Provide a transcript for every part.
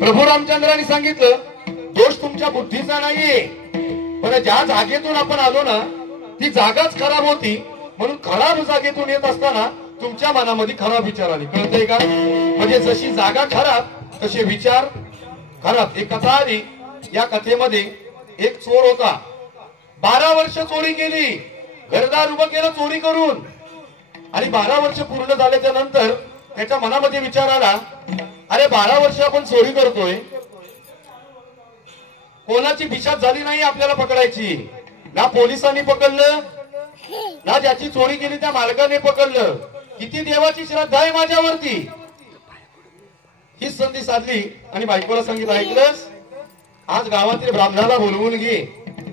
प्रभू रामचंद्रांनी सांगितलं दोष तुमच्या बुद्धीचा नाहीये, पण ज्या जागेतून आपण आलो ना ती जागाच खराब होती, म्हणून खराब जागेतून येत असताना तुमच्या मनामध्ये खराब विचार आले. कळतंय का? म्हणजे जशी जागा खराब तसे विचार खराब. एक कथा आली, या कथेमध्ये एक चोर होता, 12 वर्ष चोरी केली, घरदार उभं केलं चोरी करून, आणि 12 वर्ष पूर्ण झाल्याच्या नंतर त्याच्या मनामध्ये विचार आला, अरे 12 वर्ष आपण चोरी करतोय, कोणाची बिशात झाली नाही आपल्याला पकडायची, ना पोलिसांनी पकडलं ना ज्याची चोरी केली त्या मालकाने पकडलं, किती देवाची श्रद्धा आहे माझ्यावरती. ही संधी साधली आणि बायकोला सांगितलं, ऐकलंस, आज गावातील ब्राह्मणाला बोलवून घे,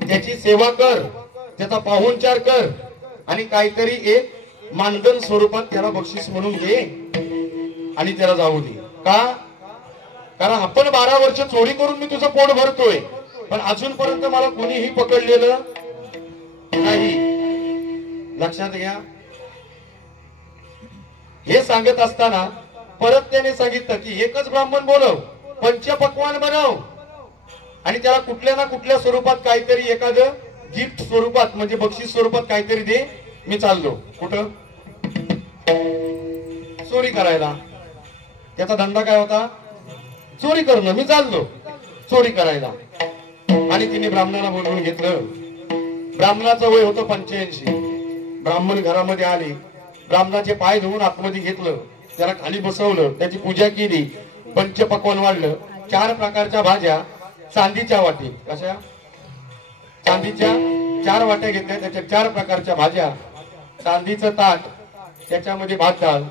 त्याची सेवा कर, त्याचा पाहुणचार कर, आणि काहीतरी एक मानधन स्वरूपात त्याला बक्षीस म्हणून घे आणि त्याला जाऊ दे. का? कारण आपण 12 वर्ष चोरी करून मी तुझं पोट भरतोय, पण अजूनपर्यंत मला कोणीही पकडलेलं नाही. लक्षात घ्या. हे सांगत असताना परत त्याने सांगितलं की एकच ब्राह्मण बोलव, पंचपक्वान बनव, आणि त्याला कुठल्या ना कुठल्या स्वरूपात काहीतरी एखादं गिफ्ट स्वरूपात म्हणजे बक्षीस स्वरूपात काहीतरी दे. मी चाललो. कुठं? चोरी करायला. त्याचा धंदा काय होता? चोरी करणं. मी चाललो चोरी करायला. आणि तिने ब्राह्मणाला बोलवून घेतलं. ब्राह्मणाचं वय होतं 85. ब्राह्मण घरामध्ये आले, ब्राह्मणाचे पाय धुवून आतमध्ये घेतलं, त्याला खाली बसवलं, त्याची पूजा केली, पंचपक्वान वाढलं, 4 प्रकारच्या भाज्या चांदीच्या वाटीत. कशा? चांदीच्या 4 वाट्या घेतल्या, त्याच्या 4 प्रकारच्या भाज्या, चांदीचं ताट, त्याच्यामध्ये भात डाळ,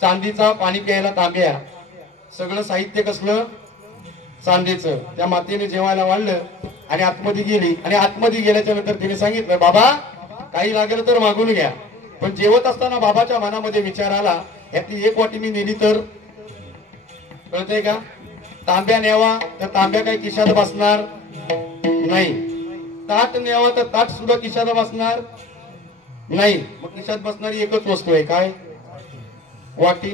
चांदीचा पाणी प्यायला तांब्या, सगळं साहित्य कसलं? चांदीचं. त्या मातेने जेवायला वाढलं आणि आतमध्ये गेली. आणि आतमध्ये गेल्याच्या नंतर तिने सांगितलं, बाबा काही लागेल तर मागून घ्या. पण जेवत असताना बाबाच्या मनामध्ये विचार आला, यातली 1 वाटी मी नेली तर? कळतंय का? तांब्या न्यावा तर तांब्या काही खिशात बसणार नाही, ताट न्यावा तर ताट सुद्धा खिशात बसणार नाही. मग खिशात बसणारी एकच वस्तू आहे, काय? वाटी.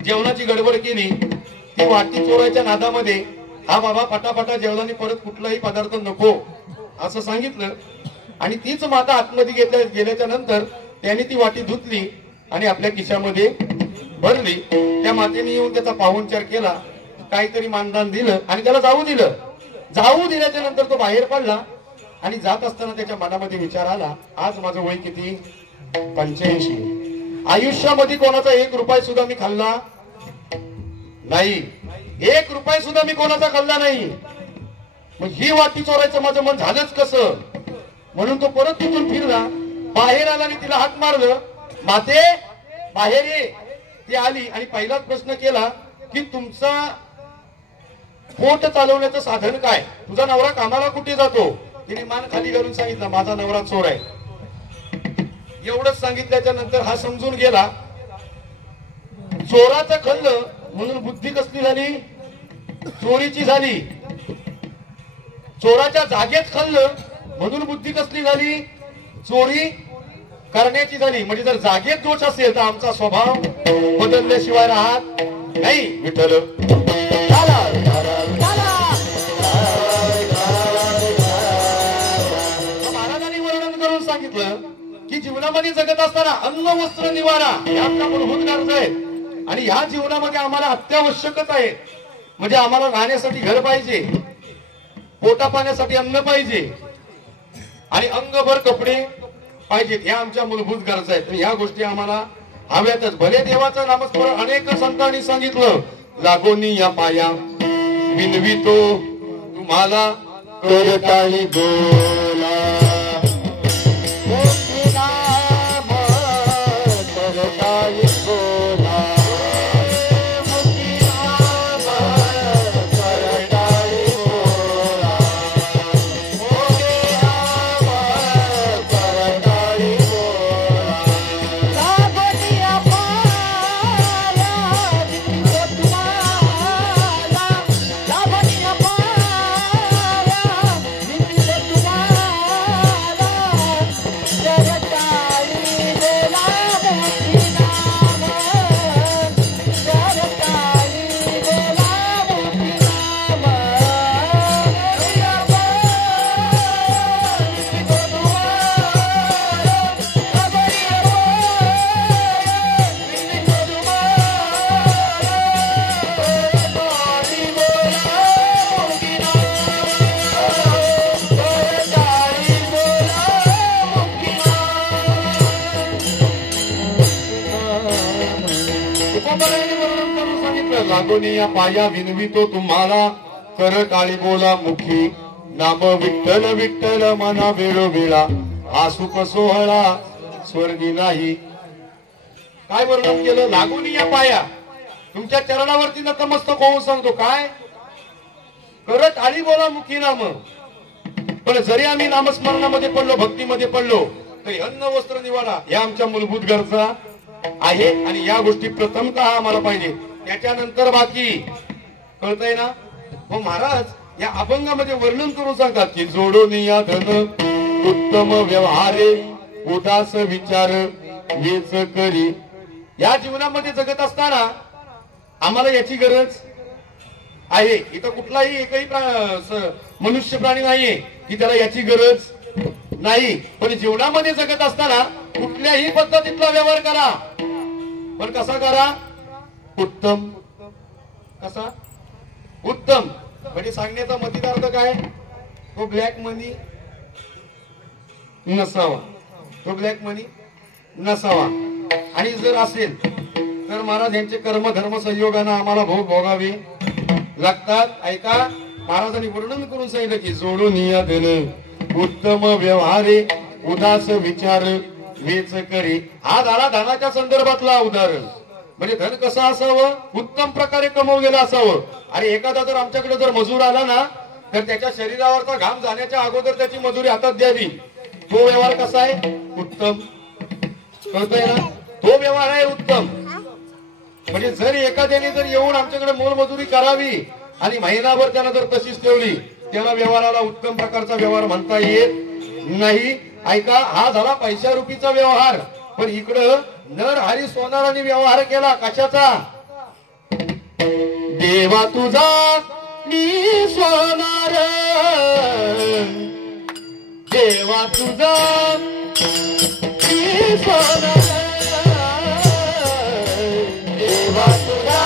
जेवणाची गडबड केली, ती वाटी चोरायच्या नादामध्ये हा बाबा पटापटा जेवणाने परत कुठलाही पदार्थ नको असं सांगितलं. आणि तीच माता आतमध्ये गेल्याच्या नंतर त्याने ती वाटी धुतली आणि आपल्या खिशामध्ये भरली. त्या मातेने येऊन त्याचा पाहुणचार केला, काहीतरी मानधन दिलं आणि त्याला जाऊ दिलं. जाऊ दिल्याच्या नंतर तो बाहेर पडला आणि जात असताना त्याच्या मनामध्ये विचार आला, आज माझं वय किती? 85. आयुष्यामध्ये कोणाचा 1 रुपया सुद्धा मी खाल्ला नाही, 1 रुपया सुद्धा मी कोणाचा खाल्ला नाही. मग ही वाटी चोरायचं माझं मन झालंच कसं? म्हणून तो परत तिथून फिरला, बाहेर आला आणि तिला हाक मारलं, माते बाहेर ये. ती आली आणि पहिलाच प्रश्न केला की तुमचा पोट चालवण्याचं साधन काय? तुझा नवरा कामाला कुठे जातो? तिने मान खाली घालून सांगितलं, माझा नवरा चोर आहे. एवढंच सांगितल्याच्या नंतर हा समजून गेला, चोराचं खाल्लं म्हणून बुद्धी कसली झाली? चोरीची झाली. चोराच्या जागेत खाल्लं म्हणून बुद्धी कसली झाली? चोरी करण्याची झाली. म्हणजे जर जागेत दोष असेल तर आमचा स्वभाव बदलल्याशिवाय राहत नाही. विठ्ठल महाराजांनी वर्णन करून सांगितलं की जीवनामध्ये जगत असताना अन्न वस्त्र निवारा हे आपल्या मूलभूत गरजा आहेत, आणि ह्या जीवनामध्ये आम्हाला अत्यावश्यकच आहे. म्हणजे आम्हाला राहण्यासाठी घर पाहिजे, पोटा पाण्यासाठी अन्न पाहिजे, आणि अंगभर कपडे पाहिजेत. ह्या आमच्या मूलभूत गरजा आहेत. ह्या गोष्टी आम्हाला हव्यातच. भले देवाचं नामस्मरण अनेक संतांनी सांगितलं, लागोनी या पाया विनवितो तुम्हाला करताही बोला. तुकोबारायांनी वर्णन करून सांगितलं, लागोनी या पाया विनवितो तुम्हाला, कर टाळी बोला मुखी, नाम विठ्ठल विठ्ठल मना वेळोवेळा, हा सुख सोहळा स्वर्गी नाही. काय वर्णन केलं? लागोनी या पाया, तुमच्या चरणावरती नतमस्तक होऊन सांगतो. काय? कर टाळी बोला मुखी नाम. पण जरी आम्ही नामस्मरणामध्ये पडलो, भक्तीमध्ये पडलो, तरी अन्न वस्त्र निवारा या आमच्या मूलभूत गरजा आहे. आणि या गोष्टी प्रथमतः आम्हाला पाहिजे, त्याच्यानंतर बाकी. कळतंय ना? मग महाराज या अभंगामध्ये वर्णन करून सांगतात की जोडून या धन उत्तम व्यवहारे, उदास विचार वेच करी. या जीवनामध्ये जगत असताना आम्हाला याची गरज आहे. इथं कुठलाही एकही मनुष्य प्राणी नाहीये की त्याला याची गरज नाही. पण जीवनामध्ये जगत असताना कुठल्याही पद्धतीतला व्यवहार करा, पण कसा करा? उत्तम. कसा? उत्तम. म्हणजे सांगण्याचा मतितार्थ काय? तो ब्लॅक मनी नसावा, तो ब्लॅक मनी नसावा. आणि जर असेल तर महाराज यांचे कर्म धर्म संयोगानं आम्हाला भोग भोगावे लागतात. ऐका, महाराजांनी वर्णन करून सांगितलं की जोडून या धन उत्तम व्यवहारे, उदास विचार वेच करी. हा झाला धनाच्या संदर्भातला उदाहरण. म्हणजे धन कसं असावं? उत्तम प्रकारे कमवलेलं असावं. आणि एखादा जर आमच्याकडे जर मजूर आला ना, तर त्याच्या शरीरावरचा घाम जाण्याच्या अगोदर त्याची मजुरी हातात द्यावी. तो व्यवहार कसा आहे? उत्तम. कळतंय ना? तो व्यवहार आहे उत्तम. म्हणजे जर एखाद्याने जर येऊन आमच्याकडे मोलमजुरी करावी आणि महिनाभर त्याला जर तशीच ठेवली, त्याला व्यवहाराला उत्तम प्रकारचा व्यवहार म्हणता येत नाही. ऐका, हा झाला पैशारूपीचा व्यवहार. पण इकडं नर हरी सोनाराने व्यवहार केला. कशाचा? देवा तुझा मी सोनार, देवा तुझा मी सोनार, देवा तुझा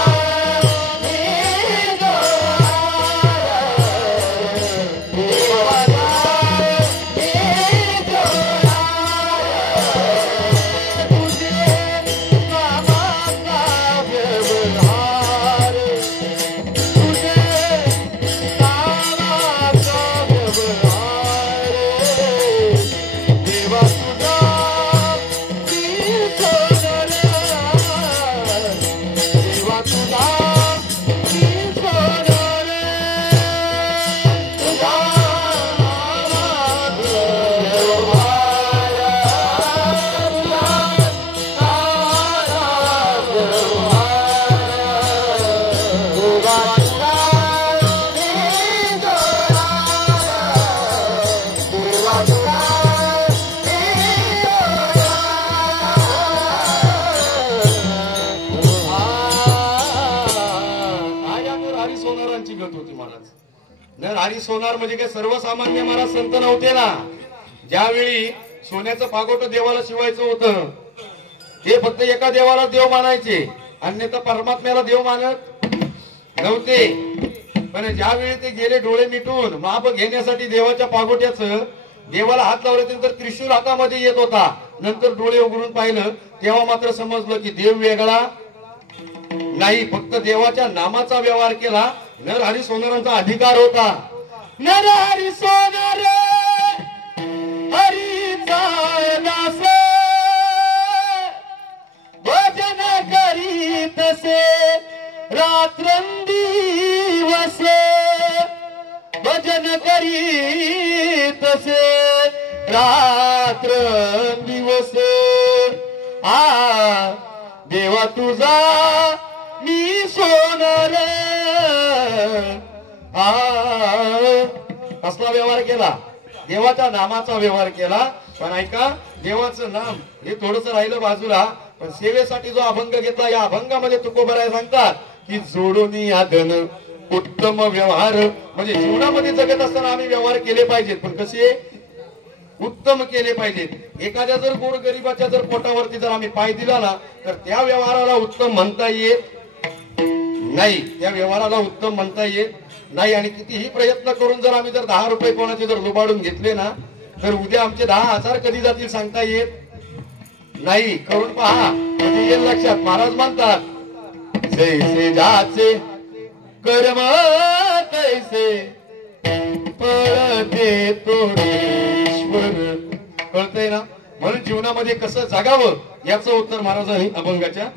हरी सोनार म्हणजे काय सर्वसामान्य महाराज संत नव्हते ना. ज्यावेळी सोन्याचं पागोट देवाला शिवायचं होतं, ते फक्त एका देवाला देव मानायचे, अन्यथा परमात्म्याला देव मानत नव्हते. पण ज्यावेळी ते गेले डोळे मिटून माप घेण्यासाठी देवाच्या पागोट्याचं, देवाला हात लावल्यानंतर त्रिशूल हातामध्ये येत होता. नंतर डोळे उघडून पाहिलं तेव्हा मात्र समजलं की देव वेगळा नाही, फक्त देवाच्या नामाचा व्यवहार केला. नर हरी सोनारांचा अधिकार होता. नर हरी सोनार हरीचा दास, भजन करीतसे रात्रंदिवस, भजन करीतसे रात्रंदिवस. देवा तुझा मी सोनार. कसला व्यवहार केला? देवाच्या नामाचा व्यवहार केला. पण ऐका, देवाचं नाम हे थोडस राहिलं बाजूला, पण सेवेसाठी जो अभंग घेतला, या अभंगामध्ये तुकोबाराय सांगतात की जोडून या धन उत्तम व्यवहार. म्हणजे जीवनामध्ये जगत असताना आम्ही व्यवहार केले पाहिजेत, पण कसे? उत्तम केले पाहिजेत. एखाद्या जर गोर गरीबाच्या जर पोटावरती जर आम्ही पाय दिला ना, तर त्या व्यवहाराला उत्तम म्हणता येत नाही. त्या व्यवहाराला उत्तम म्हणता येत नाही. आणि कितीही प्रयत्न करून जर आम्ही जर 10 रुपये कोणाचे जर लुबाडून घेतले ना, तर उद्या आमचे 10,000 कधी जातील सांगता येत नाही. करून पहा, म्हणजे येईल लक्षात. महाराज म्हणतात जैसे जाचे कर्म तैसे पळते तोडेश्वर. कळतंय ना? म्हणून जीवनामध्ये कसं जगावं याचं उत्तर महाराजांनी अभंगाच्या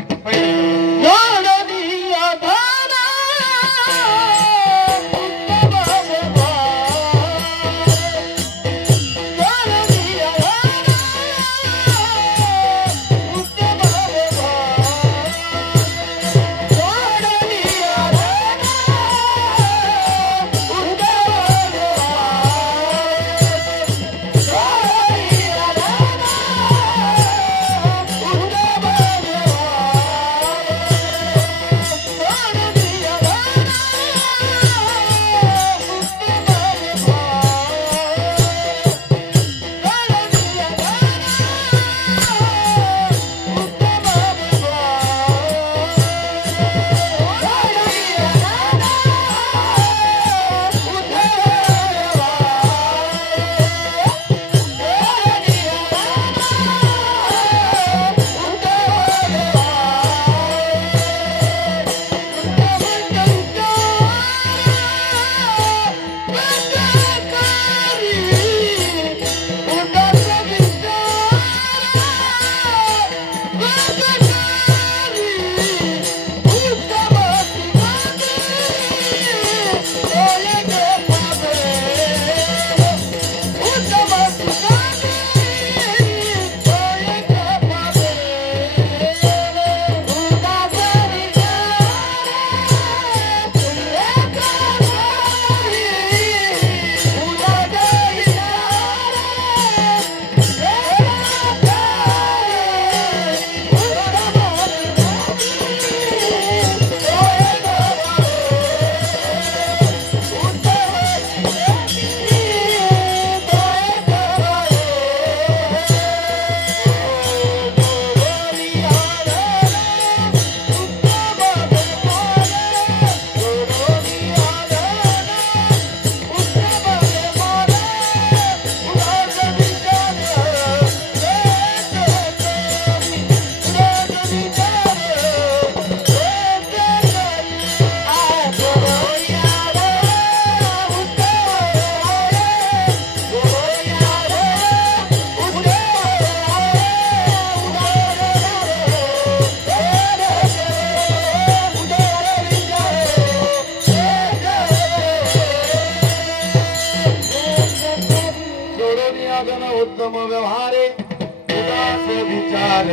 उत्तम व्यवहारे उदास विचार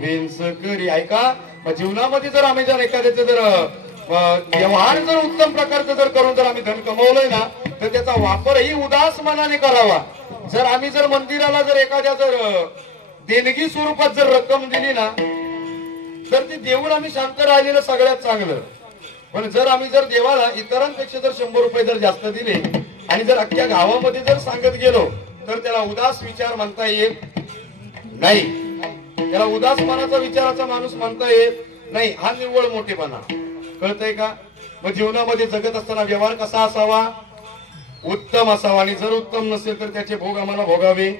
विंस करी. ऐका, जीवनामध्ये जर आम्ही जर एखाद्याचं जर व्यवहार जर उत्तम प्रकारचं जर करून जर आम्ही धन कमवलंय ना तर त्याचा वापरही उदास मनाने करावा. जर आम्ही जर मंदिराला जर एखाद्या जर देणगी स्वरूपात जर रक्कम दिली ना तर ती देऊन आम्ही शांत राहिलेलं सगळ्यात चांगलं. पण जर आम्ही जर देवाला इतरांपेक्षा जर 100 रुपये जर जास्त दिले आणि जर अख्ख्या गावामध्ये जर सांगत गेलो तर त्याला उदास विचार म्हणता येत नाही. त्याला उदास मनाचा विचाराचा माणूस म्हणता येत नाही. हा निव्वळ मोठेपणा. कळतंय का? मग जीवनामध्ये जगत असताना व्यवहार कसा असावा? उत्तम असावा. आणि जर उत्तम नसेल तर त्याचे भोग आम्हाला भोगावे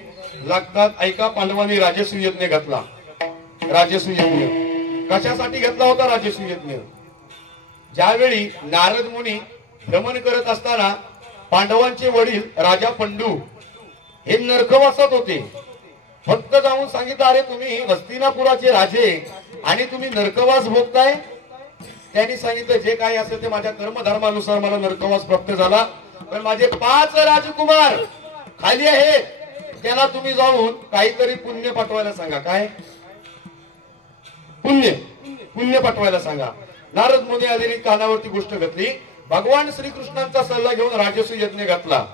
लागतात. ऐका, पांडवांनी राजसूय यज्ञ घातला. राजसूय यज्ञ कशासाठी घेतला होता? राजसूय यज्ञ ज्यावेळी नारद मुनी भ्रमण करत असताना पांडवांचे वडील राजा पंडू हे नरकवासात होते. फक्त जाऊन सांगितलं, अरे तुम्ही हस्तिनापुराचे राजे आणि तुम्ही नरकवास भोगताय. त्यांनी सांगितलं, जे काही असेल ते माझ्या कर्मधर्मानुसार मला नरकवास प्राप्त झाला, पण माझे 5 राजकुमार खाली आहेत, त्याला तुम्ही जाऊन काहीतरी पुण्य पाठवायला सांगा. काय पुण्य पाठवायला सांगा. नारद मुनी आलेली कानावरती गोष्ट घातली. भगवान श्रीकृष्णांचा सल्ला घेऊन राजसूय यज्ञ घातला.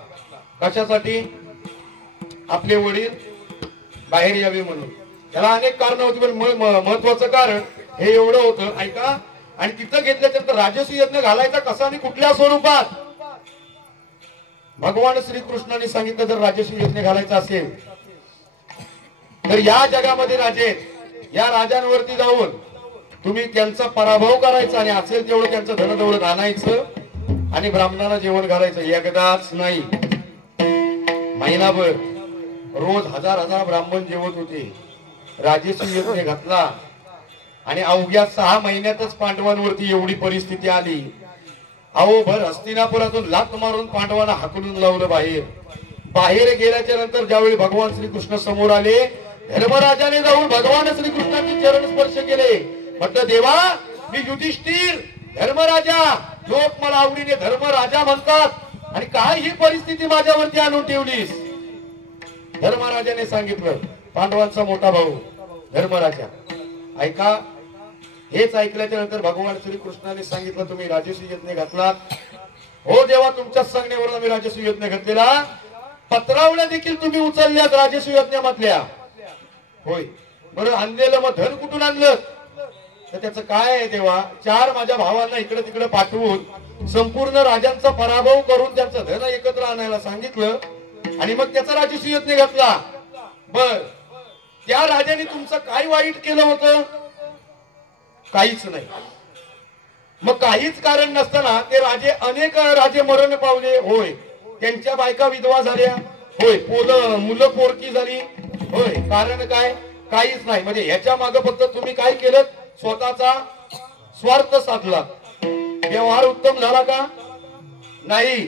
कशासाठी? आपले वडील बाहेर यावे म्हणून. त्याला अनेक कारण होती, पण महत्वाचं कारण हे एवढं होतं. ऐका, आणि तिथं घेतल्यानंतर राजसूय यज्ञ घालायचा कसा आणि कुठल्या स्वरूपात? भगवान श्रीकृष्णाने सांगितलं, जर राजसूय यज्ञ घालायचा असेल तर या जगामध्ये राजे, या राजांवरती जाऊन तुम्ही त्यांचा पराभव करायचा आणि असेल तेवढं त्यांचं धनदौलत आणायचं आणि ब्राह्मणाला जेवण घालायचं. एकदाच नाही, महिनाभर रोज 1000 ब्राह्मण जेवत होते. राजसूय यज्ञ घातला आणि अवघ्या 6 महिन्यातच पांडवांवरती एवढी परिस्थिती आली. अहो भर हस्तिनापुरातून लाथ मारून पांडवांना हाकलून लावलं बाहेर. बाहेर गेल्याच्या नंतर ज्यावेळी भगवान श्रीकृष्ण समोर आले, धर्मराजाने जाऊन भगवान श्रीकृष्णाचे चरण स्पर्श केले. म्हटलं देवा, मी युधिष्ठिर धर्मराजा, लोक मला आवडीने धर्मराजा म्हणतात आणि काय ही परिस्थिती माझ्यावरती आणून ठेवलीस. धर्मराजाने सांगितलं, पांडवांचा मोठा भाऊ धर्मराजा ऐका. हेच ऐकल्याच्या नंतर भगवान श्रीकृष्णाने सांगितलं, तुम्ही राजसूय यज्ञ घातलात. हो देवा, तुमच्याच सांगण्यावरून आम्ही राजसूय यज्ञ घातलेला. पत्रावळ्या देखील तुम्ही उचलल्यात राजसूय यज्ञामधल्या. होय, बरं आणलेलं मग धन कुठून आणलं? तर त्याचं काय आहे देवा, 4 माझ्या भावांना इकडे तिकडे पाठवून संपूर्ण राजांचा पराभव करून त्यांचं धन एकत्र आणायला सांगितलं आणि मग त्याचा राजसूय यज्ञ घातला. बर, त्या राजाने तुमचं काय वाईट केलं होतं? काहीच नाही. मग काहीच कारण नसताना ते राजे, अनेक राजे मरण पावले. होय, त्यांच्या बायका विधवा झाल्या. होय, मुलं पोरकी झाली. होय, कारण काय? काहीच नाही. म्हणजे ह्याच्या मागे फक्त तुम्ही काय केलं? स्वतःचा स्वार्थ साधला. व्यवहार उत्तम झाला का? नाही,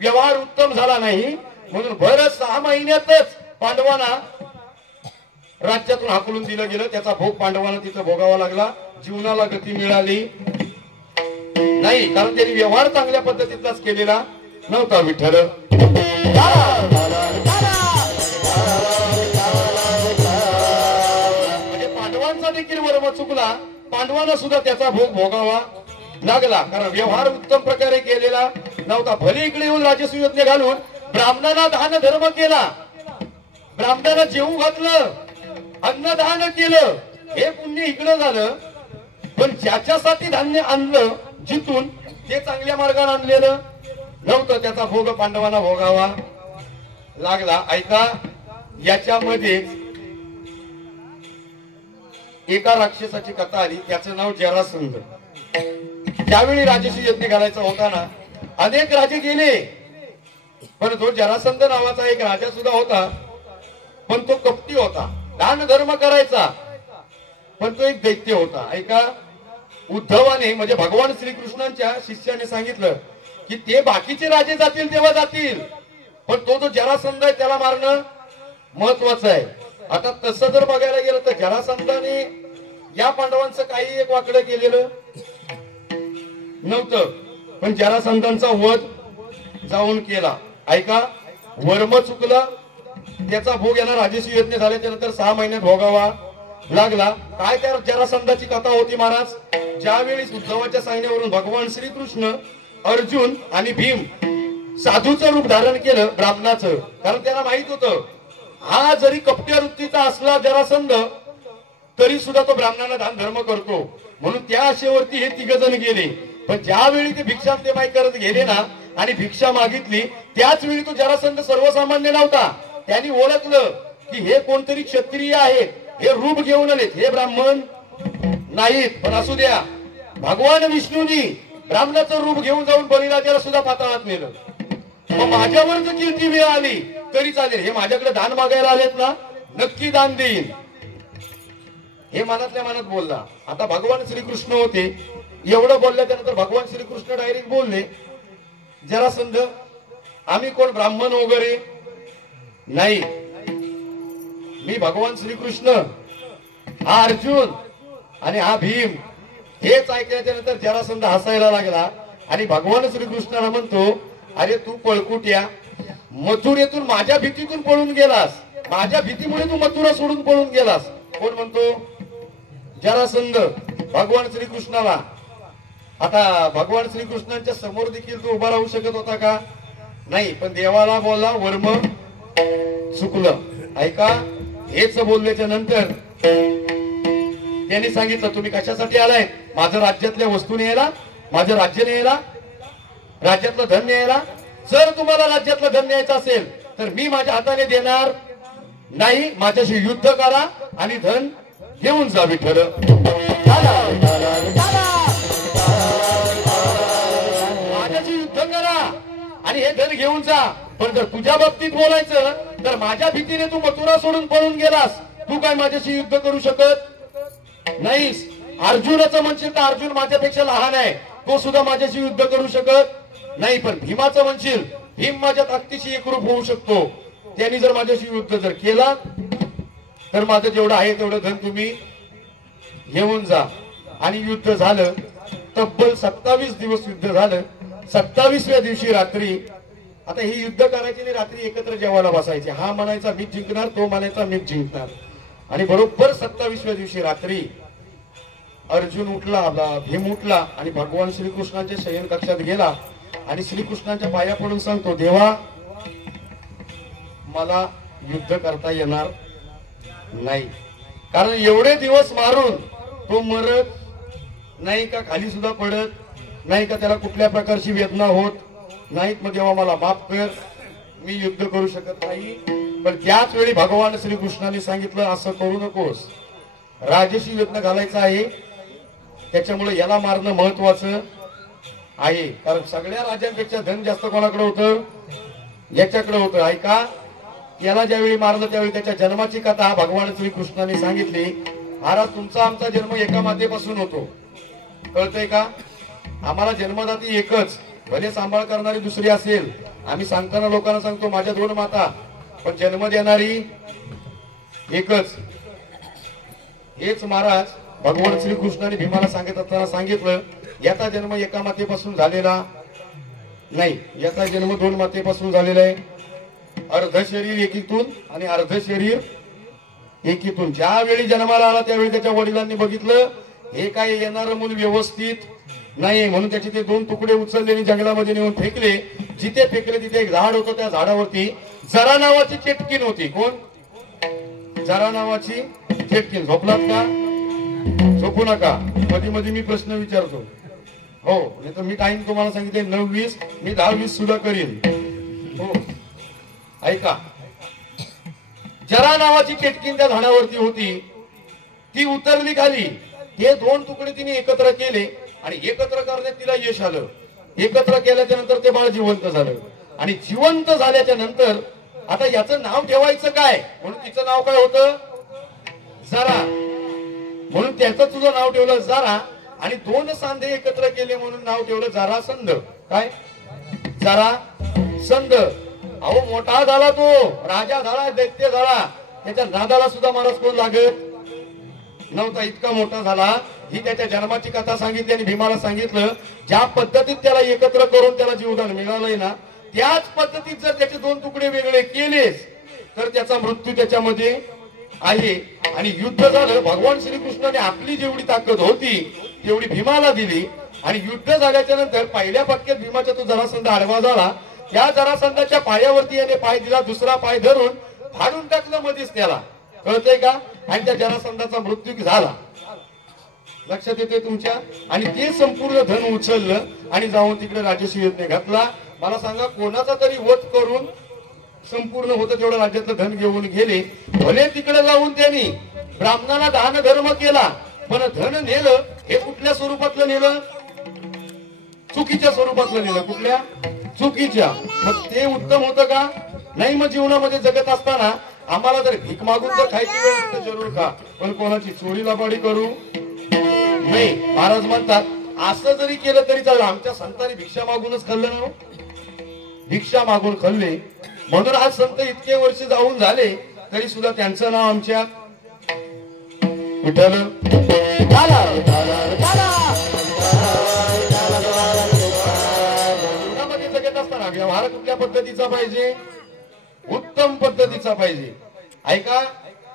व्यवहार उत्तम झाला नाही. म्हणून भर 6 महिन्यातच पांडवांना राज्यातून हाकलून दिलं गेलं. त्याचा भोग पांडवांना तिथं भोगावा लागला. जीवनाला गती मिळाली नाही, कारण त्यांनी व्यवहार चांगल्या पद्धतीतलाच केलेला नव्हता. विठ्ठल म्हणजे पांडवांचा देखील वर्म चुकला, पांडवांना सुद्धा त्याचा भोग भोगावा लागला, कारण व्यवहार उत्तम प्रकारे केलेला नव्हता. भले इकडे येऊन राजसूय यज्ञ घालून ब्राह्मणांना दान धर्म केला, ब्राह्मणांना जेवू घातलं, अन्नदान केलं, हे पुण्य इकडं झालं. पण ज्याच्यासाठी धान्य आणलं जिथून, ते चांगल्या मार्गाने आणलेलं नव्हतं, त्याचा भोग पांडवांना भोगावा लागला. ऐका, याच्यामध्ये एका राक्षसाची कथा आली, त्याचं नाव जरासंध. त्यावेळी राजसूय यज्ञ घालायचा होता ना, अनेक राजे गेले, पण तो जरासंध नावाचा एक राजा सुद्धा होता, पण तो कपटी होता, दान धर्म करायचा, पण तो एक दैत्य होता. ऐका, उद्धवाने म्हणजे भगवान श्रीकृष्णांच्या शिष्याने सांगितलं की ते बाकीचे राजे जातील तेव्हा जातील, पण तो जो जरासंध आहे त्याला मारणं महत्वाचं आहे. आता तसं जर बघायला गेलं तर जरासंधाने या पांडवांचं काही एक वाकडं केलेलं नव्हतं, पण जरासंधांचा वध जाऊन केला. ऐका, वर्म चुकला, त्याचा भोग यांना राजसूय यज्ञ झाल्याच्या नंतर 6 महिन्यात भोगावा लागला. काय त्या जरासंधाची कथा होती महाराज? ज्यावेळी उद्धवाच्या सांगण्यावरून भगवान श्रीकृष्ण, अर्जुन आणि भीम साधूचं रूप धारण केलं ब्राह्मणाचं, कारण त्यांना माहित होतं हा जरी कपट्या वृत्तीचा असला जरासंध तरी सुद्धा तो ब्राह्मणाला दान धर्म करतो. म्हणून त्या आशेवरती हे 3 जण गेले. पण ज्यावेळी ते भिक्षांतेमाई करत गेले ना आणि भिक्षा मागितली, त्याच वेळी तो जरासंध सर्वसामान्य नव्हता. त्यांनी ओळखलं की हे कोणतरी क्षत्रिय आहेत, हे रूप घेऊन आलेत, हे ब्राह्मण नाहीत. पण असू द्या, भगवान विष्णूंनी ब्राह्मणाचं रूप घेऊन जाऊन बलिराजाला सुद्धा पाताळात नेलं. मग माझ्यावर जर कीर्ती वेळ आली तरी चालेल, हे माझ्याकडे दान मागायला आलेत ना, नक्की दान देईन, हे मनातल्या मनात बोलला. आता भगवान श्रीकृष्ण होते, एवढं बोलल्याच्या नंतर भगवान श्रीकृष्ण डायरेक्ट बोलले, जरासंध आम्ही कोण ब्राह्मण वगैरे नाही, मी भगवान श्रीकृष्ण, हा अर्जुन आणि हा भीम. हेच ऐकल्याच्या नंतर जरासंध हसायला लागला आणि भगवान श्रीकृष्णाला म्हणतो, अरे तू पळकुट्या, मथुरेतून माझ्या भीतीतून पळून गेलास, माझ्या भीतीमुळे तू मथुरा सोडून पळून गेलास. कोण म्हणतो? जरासंध भगवान श्रीकृष्णाला. आता भगवान श्रीकृष्णांच्या समोर देखील तो उभा राहू शकत होता का? नाही, पण देवाला बोलला, वर्म चुकलं. ऐका, हेच बोलल्याच्या नंतर त्यांनी सांगितलं, तुम्ही कशासाठी आलाय? माझं राज्यातल्या वस्तू न्यायला, माझं राज्य न्यायला, राज्यातलं धन न्यायला? जर तुम्हाला राज्यातलं धन न्यायचं असेल तर मी माझ्या हाताने देणार नाही, माझ्याशी युद्ध करा आणि धन घेऊन जा. विठ्ठल माझ्याशी युद्ध करा आणि हे धन घेऊन जा. पण जर तुझ्या बाबतीत बोलायचं तर माझ्या भीतीने तू मथुरा सोडून पळून गेलास, तू काय माझ्याशी युद्ध करू शकत नाहीस. अर्जुनाचं म्हणशील तर अर्जुन माझ्यापेक्षा लहान आहे, तो सुद्धा माझ्याशी युद्ध करू शकत नाही. पण भीमाचं म्हणशील, भीम माझ्या ताकदीशी एकरूप होऊ शकतो. त्यांनी जर माझ्याशी युद्ध जर केला तर माझं जेवढं आहे तेवढं धन तुम्ही घेऊन जा. आणि युद्ध झालं. तब्बल 27 दिवस युद्ध झालं. 27व्या दिवशी रात्री, आता ही युद्ध करायची आणि रात्री एकत्र जेवायला बसायचे. हा म्हणायचा मीच जिंकणार, तो म्हणायचा मीच जिंकणार. आणि बरोबर 27व्या दिवशी रात्री अर्जुन उठला, भीम उठला आणि भगवान श्रीकृष्णांच्या शयन कक्षात गेला आणि श्रीकृष्णांच्या पाया पडून सांगतो, देवा मला युद्ध करता येणार नाही. कारण एवढे दिवस मारून तो मरत नाही का, खाली सुद्धा पडत नाही का, त्याला कुठल्या प्रकारची वेदना होत नाहीत. मग देवा मला माफ कर, मी युद्ध करू शकत नाही. पण त्याच वेळी भगवान श्रीकृष्णाने सांगितलं, असं करू नकोस, राजेशी युद्ध घालायचं आहे, त्याच्यामुळे याला मारणं महत्वाचं आहे. कारण सगळ्या राजांपेक्षा धन जास्त कोणाकडे होतं, याच्याकडे होतं. ऐका, याला ज्यावेळी मारलं त्यावेळी त्याच्या जन्माची कथा भगवान श्रीकृष्णाने सांगितली. महाराज, तुमचा आमचा जन्म एका मातेपासून होतो, कळतंय का? आम्हाला जन्मदाती एकच, भले सांभाळ करणारी दुसरी असेल. आम्ही सांगताना लोकांना सांगतो माझ्या 2 माता, पण जन्म देणारी एकच. हेच महाराज भगवान श्रीकृष्णाने भीमाला सांगत असताना सांगितलं, याचा जन्म एका मातेपासून झालेला नाही, याचा जन्म 2 मातेपासून झालेला आहे. अर्ध शरीर एकीतून आणि अर्ध शरीर एकीतून. ज्यावेळी जन्माला आला त्यावेळी त्याच्या वडिलांनी बघितलं हे काय येणारं मूल व्यवस्थित नाही, म्हणून त्याचे ते 2 तुकडे उचलले आणि जंगलामध्ये नेऊन फेकले. जिथे फेकले तिथे एक झाड होतं, त्या झाडावरती जरा नावाची चेटकीन होती. कोण? जरा नावाची चेटकीन. झोपलात का? झोपू नका. मध्ये मध्ये मी प्रश्न विचारतो, हो, नाही तर मी टाइम तुम्हाला सांगितले 9:20, मी 10:20 सुद्धा करीन. हो, ऐका, जरा नावाची चेटकीन त्या झाडावरती होती, ती उतरली खाली. हे 2 तुकडे तिने एकत्र केले आणि एकत्र करण्यात तिला यश आलं. एकत्र केल्याच्या नंतर ते बाळ जिवंत झालं. आणि जिवंत झाल्याच्या नंतर आता याचं नाव ठेवायचं काय, म्हणून तिचं नाव काय होतं? जरा. म्हणून त्याचं तुझं नाव ठेवलं जरा. आणि 2 सांधे एकत्र केले म्हणून नाव ठेवलं जरासंध. काय? जरासंध. अहो, मोठा झाला तो, राजा झाला, दैत्य झाला, त्याच्या नादाला सुद्धा महाराज कोण लागत नव्हता, इतका मोठा झाला. ही त्याच्या जन्माची कथा सांगितली आणि भीमाला सांगितलं, ज्या पद्धतीत त्याला एकत्र करून त्याला जीवदान मिळालंय ना, त्याच पद्धतीत जर त्याचे 2 तुकडे वेगळे केलेस तर त्याचा मृत्यू त्याच्यामध्ये आहे. आणि युद्ध झालं. भगवान श्रीकृष्णाने आपली जेवढी ताकद होती तेवढी भीमाला दिली. आणि युद्ध झाल्याच्या नंतर पहिल्या पटक्यात भीमाचा तो जरासंध आडवा झाला. त्या जरासंधाच्या पायावरती याने पाय दिला, दुसरा पाय धरून फाडून टाकलं मध्येच त्याला, कळतंय का? आणि त्या जरासंधाचा मृत्यू झाला. लक्षात येते तुमच्या? आणि ते संपूर्ण धन उचललं आणि जाऊन तिकडे राजर्षी यज्ञ घातला. मला सांगा, कोणाचा तरी वध करून संपूर्ण होतं तेवढं राज्यातलं धन घेऊन गेले. भले तिकडे जाऊन त्यांनी ब्राह्मणाला दान धर्म केला, पण धन नेलं हे कुठल्या स्वरूपातलं नेलं? चुकीच्या स्वरूपातलं नेलं. कुठल्या? चुकीच्या. मग ते उत्तम होतं का? नाही. मग जीवनामध्ये जगत असताना आम्हाला जर भीक मागून जर खायची वेळ तर जरूर खा, पण कोणाची चोरी लबाडी करू नाही. महाराज म्हणतात असं जरी केलं तरी चालेल. आमच्या संतांनी भिक्षा मागूनच खाल्लं ना, भिक्षा मागून खाल्ले. म्हणून आज संत इतके वर्ष जाऊन झाले तरी सुद्धा त्यांचं नाव आमच्या विठ्ठल जीवनामध्ये जगत असताना व्यवहार कुठल्या पद्धतीचा पाहिजे? उत्तम पद्धतीचा पाहिजे. ऐका,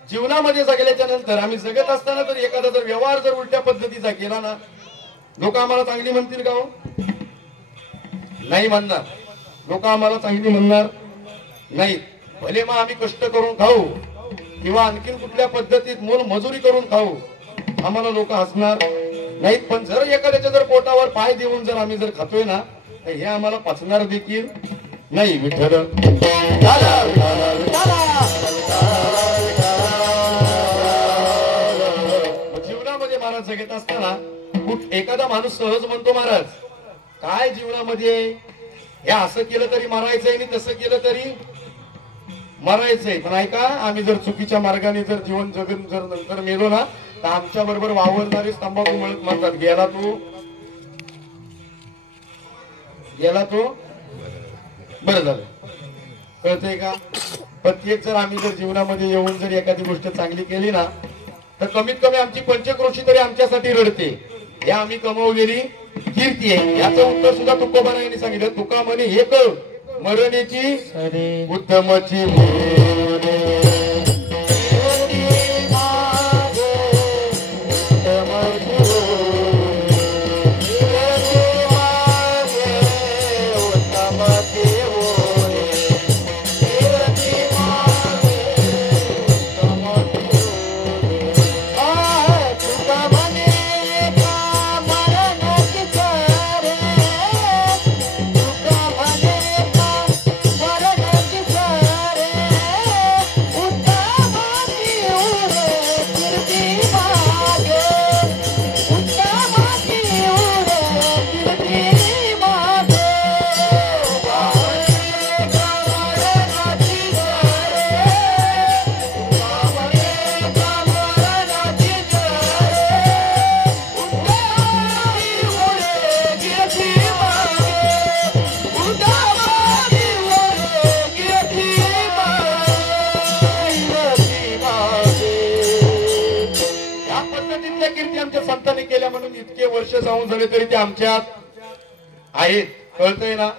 जीवनामध्ये जगल्याच्या नंतर आम्ही जगत असताना जर एखादा जर व्यवहार जर उलट्या पद्धतीचा केला ना, लोक आम्हाला चांगली म्हणतील का? हो, नाही म्हणणार. लोक आम्हाला चांगली म्हणणार नाही. भले मग आम्ही कष्ट करून खाऊ किंवा आणखीन कुठल्या पद्धतीत मोल मजुरी करून खाऊ, आम्हाला लोक हसणार नाहीत. पण जर एखाद्याच्या जर पोटावर पाय देऊन जर आम्ही जर खातोय ना, तर हे आम्हाला पचणार देखील नाही. विठ्ठल जीवनामध्ये महाराज जगत असताना एखादा माणूस सहज म्हणतो, महाराज काय जीवनामध्ये हे असं केलं तरी मारायचंय आणि तसं केलं तरी मारायचंय. पण ऐका, आम्ही जर चुकीच्या मार्गाने जर जीवन जगून जर नंतर मेलो ना, तर आमच्या बरोबर वावरणारे तंबाखू म्हणतात गेला तू बरं झालं. कळतंय का? प्रत्येक जर आम्ही जर जीवनामध्ये येऊन जर एखादी गोष्ट चांगली केली ना तर कमीत कमी आमची पंचक्रोशी तरी आमच्यासाठी रडते. या आम्ही कमवलेली कीर्ती आहे. याचं उत्तर सुद्धा तुकोबाने यांनी सांगितलं. तुका म्हणे हे कळ मरणेची उत्तमची म्हणून इतके वर्ष जाऊन झाले तरी ते आमच्यात आहेत. कळतंय ना?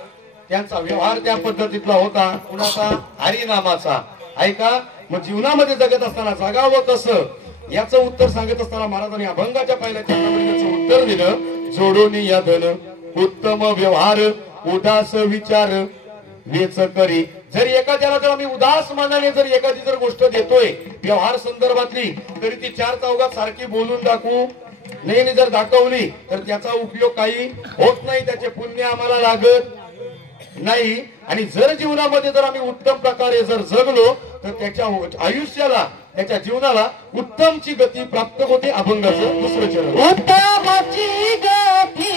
त्यांचा व्यवहार त्या पद्धतीतला होता. कुणाचा? हरिनामाचा. ऐका, मग जीवनामध्ये जगत असताना जगावं कसं याचं उत्तर सांगत असताना महाराजांनी अभंगाच्या पहिल्या चरणामध्ये त्याचं उत्तर दिलं. जोडून या धन उत्तम व्यवहार उदास विचार वेच करी. जर एखाद्याला जर आम्ही उदास मनाने जर एखादी जर गोष्ट देतोय व्यवहार संदर्भातली तरी ती चार चौघात सारखी बोलून दाखवू नाही जर दाखवली तर त्याचा उपयोग काही होत नाही. त्याचे पुण्य आम्हाला लागत नाही. आणि जर जीवनामध्ये जर आम्ही उत्तम प्रकारे जर जगलो तर त्याच्या आयुष्याला त्याच्या जीवनाला उत्तमची गती प्राप्त होते. अभंगाचं दुसरं चरण. उत्तमची गती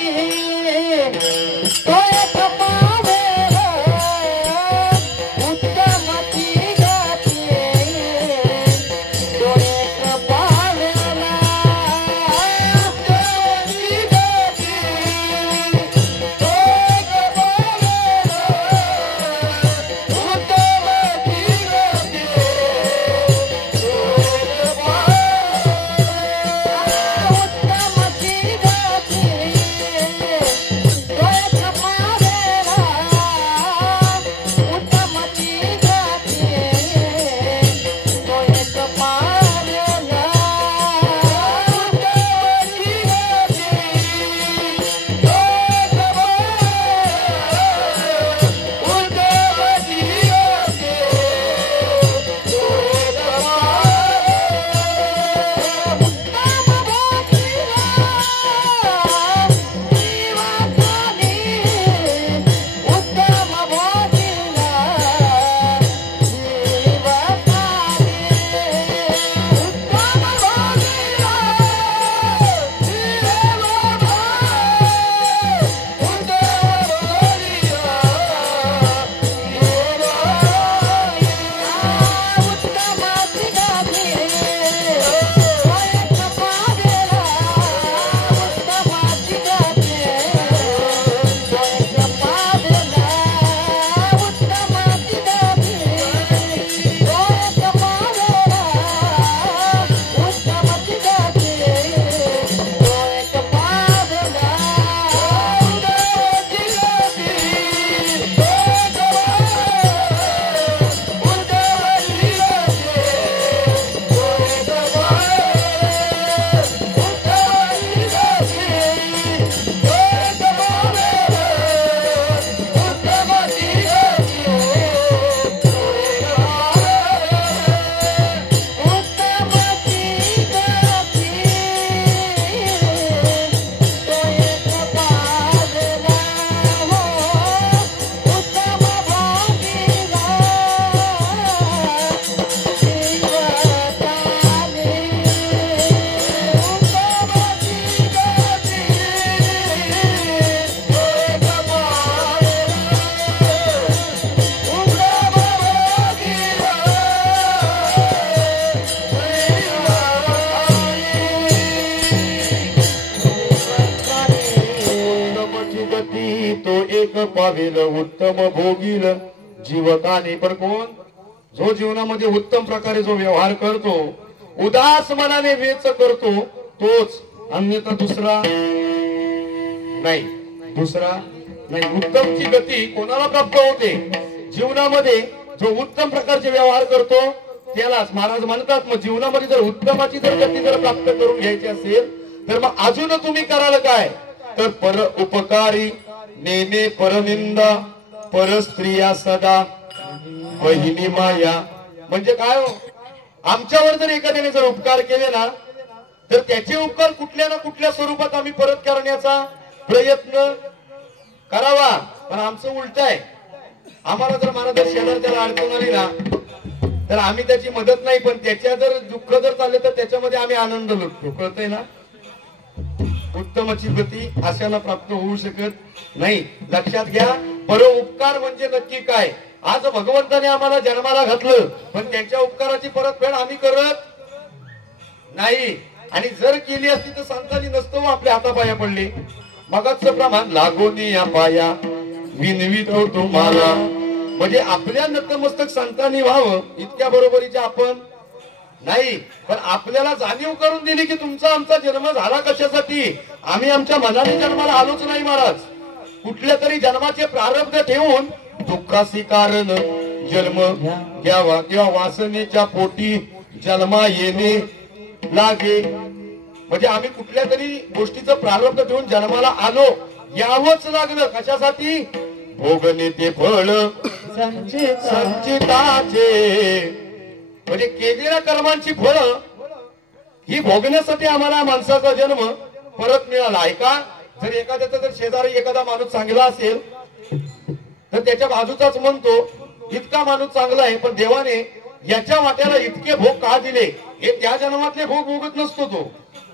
Yeah. उत्तमाची गती तो एक पावेल उत्तम भोगील जीवकाने. पण कोण? जो जीवनामध्ये उत्तम प्रकारे जो व्यवहार करतो, उदास मनाने वेच करतो, तोच. अन्यथा दुसरा नाही, दुसरा नाही. उत्तमची गती कोणाला प्राप्त होते? जीवनामध्ये जो उत्तम प्रकारचे व्यवहार करतो त्यालाच. महाराज म्हणतात मग जीवनामध्ये जर उत्तमाची जर गती जर प्राप्त करून घ्यायची असेल तर मग अजून तुम्ही कराल काय? तर पर उपकारी नेने परनिंदा पर स्त्रिया सदा बहिणी माया. म्हणजे काय हो? आमच्यावर जर एखाद्याने जर उपकार केले ना तर त्याचे उपकार कुठल्या ना कुठल्या स्वरूपात आम्ही परत करण्याचा प्रयत्न करावा. पण आमचं उलट आहे. आम्हाला जर महाराज शेजारच्याला अडचण आली ना तर आम्ही त्याची मदत नाही, पण त्याच्या जर दुःख जर चालले तर त्याच्यामध्ये आम्ही आनंद लुटतो. कळतंय ना? उत्तमाची गती अशाला प्राप्त होऊ शकत नाही. लक्षात घ्या, परोपकार म्हणजे नक्की काय? आज भगवंताने आम्हाला जन्माला घातलं पण त्यांच्या उपकाराची परतफेड आम्ही करत नाही. आणि जर केली असती तर संतांनी नसतो आपल्या हातापाया पडले. मगाचं प्रमाण लागोनी या पाया विनवितो तुम्हाला. म्हणजे आपल्या नतमस्तक संतांनी व्हावं इतक्या बरोबरीच्या आपण नाही, पण आपल्याला जाणीव करून दिली की तुमचा आमचा जन्म झाला कशासाठी? आम्ही आमच्या मनाने जन्माला आलोच नाही महाराज. कुठल्या तरी जन्माचे प्रारब्ध ठेवून दुःखासी कारण जन्म घ्यावा किंवा वासनेच्या पोटी जन्मा येणे लागे. म्हणजे आम्ही कुठल्या तरी गोष्टीचं प्रारब्ध ठेवून जन्माला आलो, यावंच लागलं. कशासाठी? भोगणे ते फळ संचिताचे. म्हणजे केलेल्या कर्मांची फळ ही भोगण्यासाठी आम्हाला माणसाचा जन्म परत मिळाला आहे का? जर एखाद्याचा जर शेजारी एखादा माणूस चांगला असेल तर त्याच्या बाजूचाच म्हणतो इतका माणूस चांगला आहे, पण देवाने याच्या वाट्याला इतके भोग का दिले? हे त्या जन्मातले भोग भोगत नसतो तो.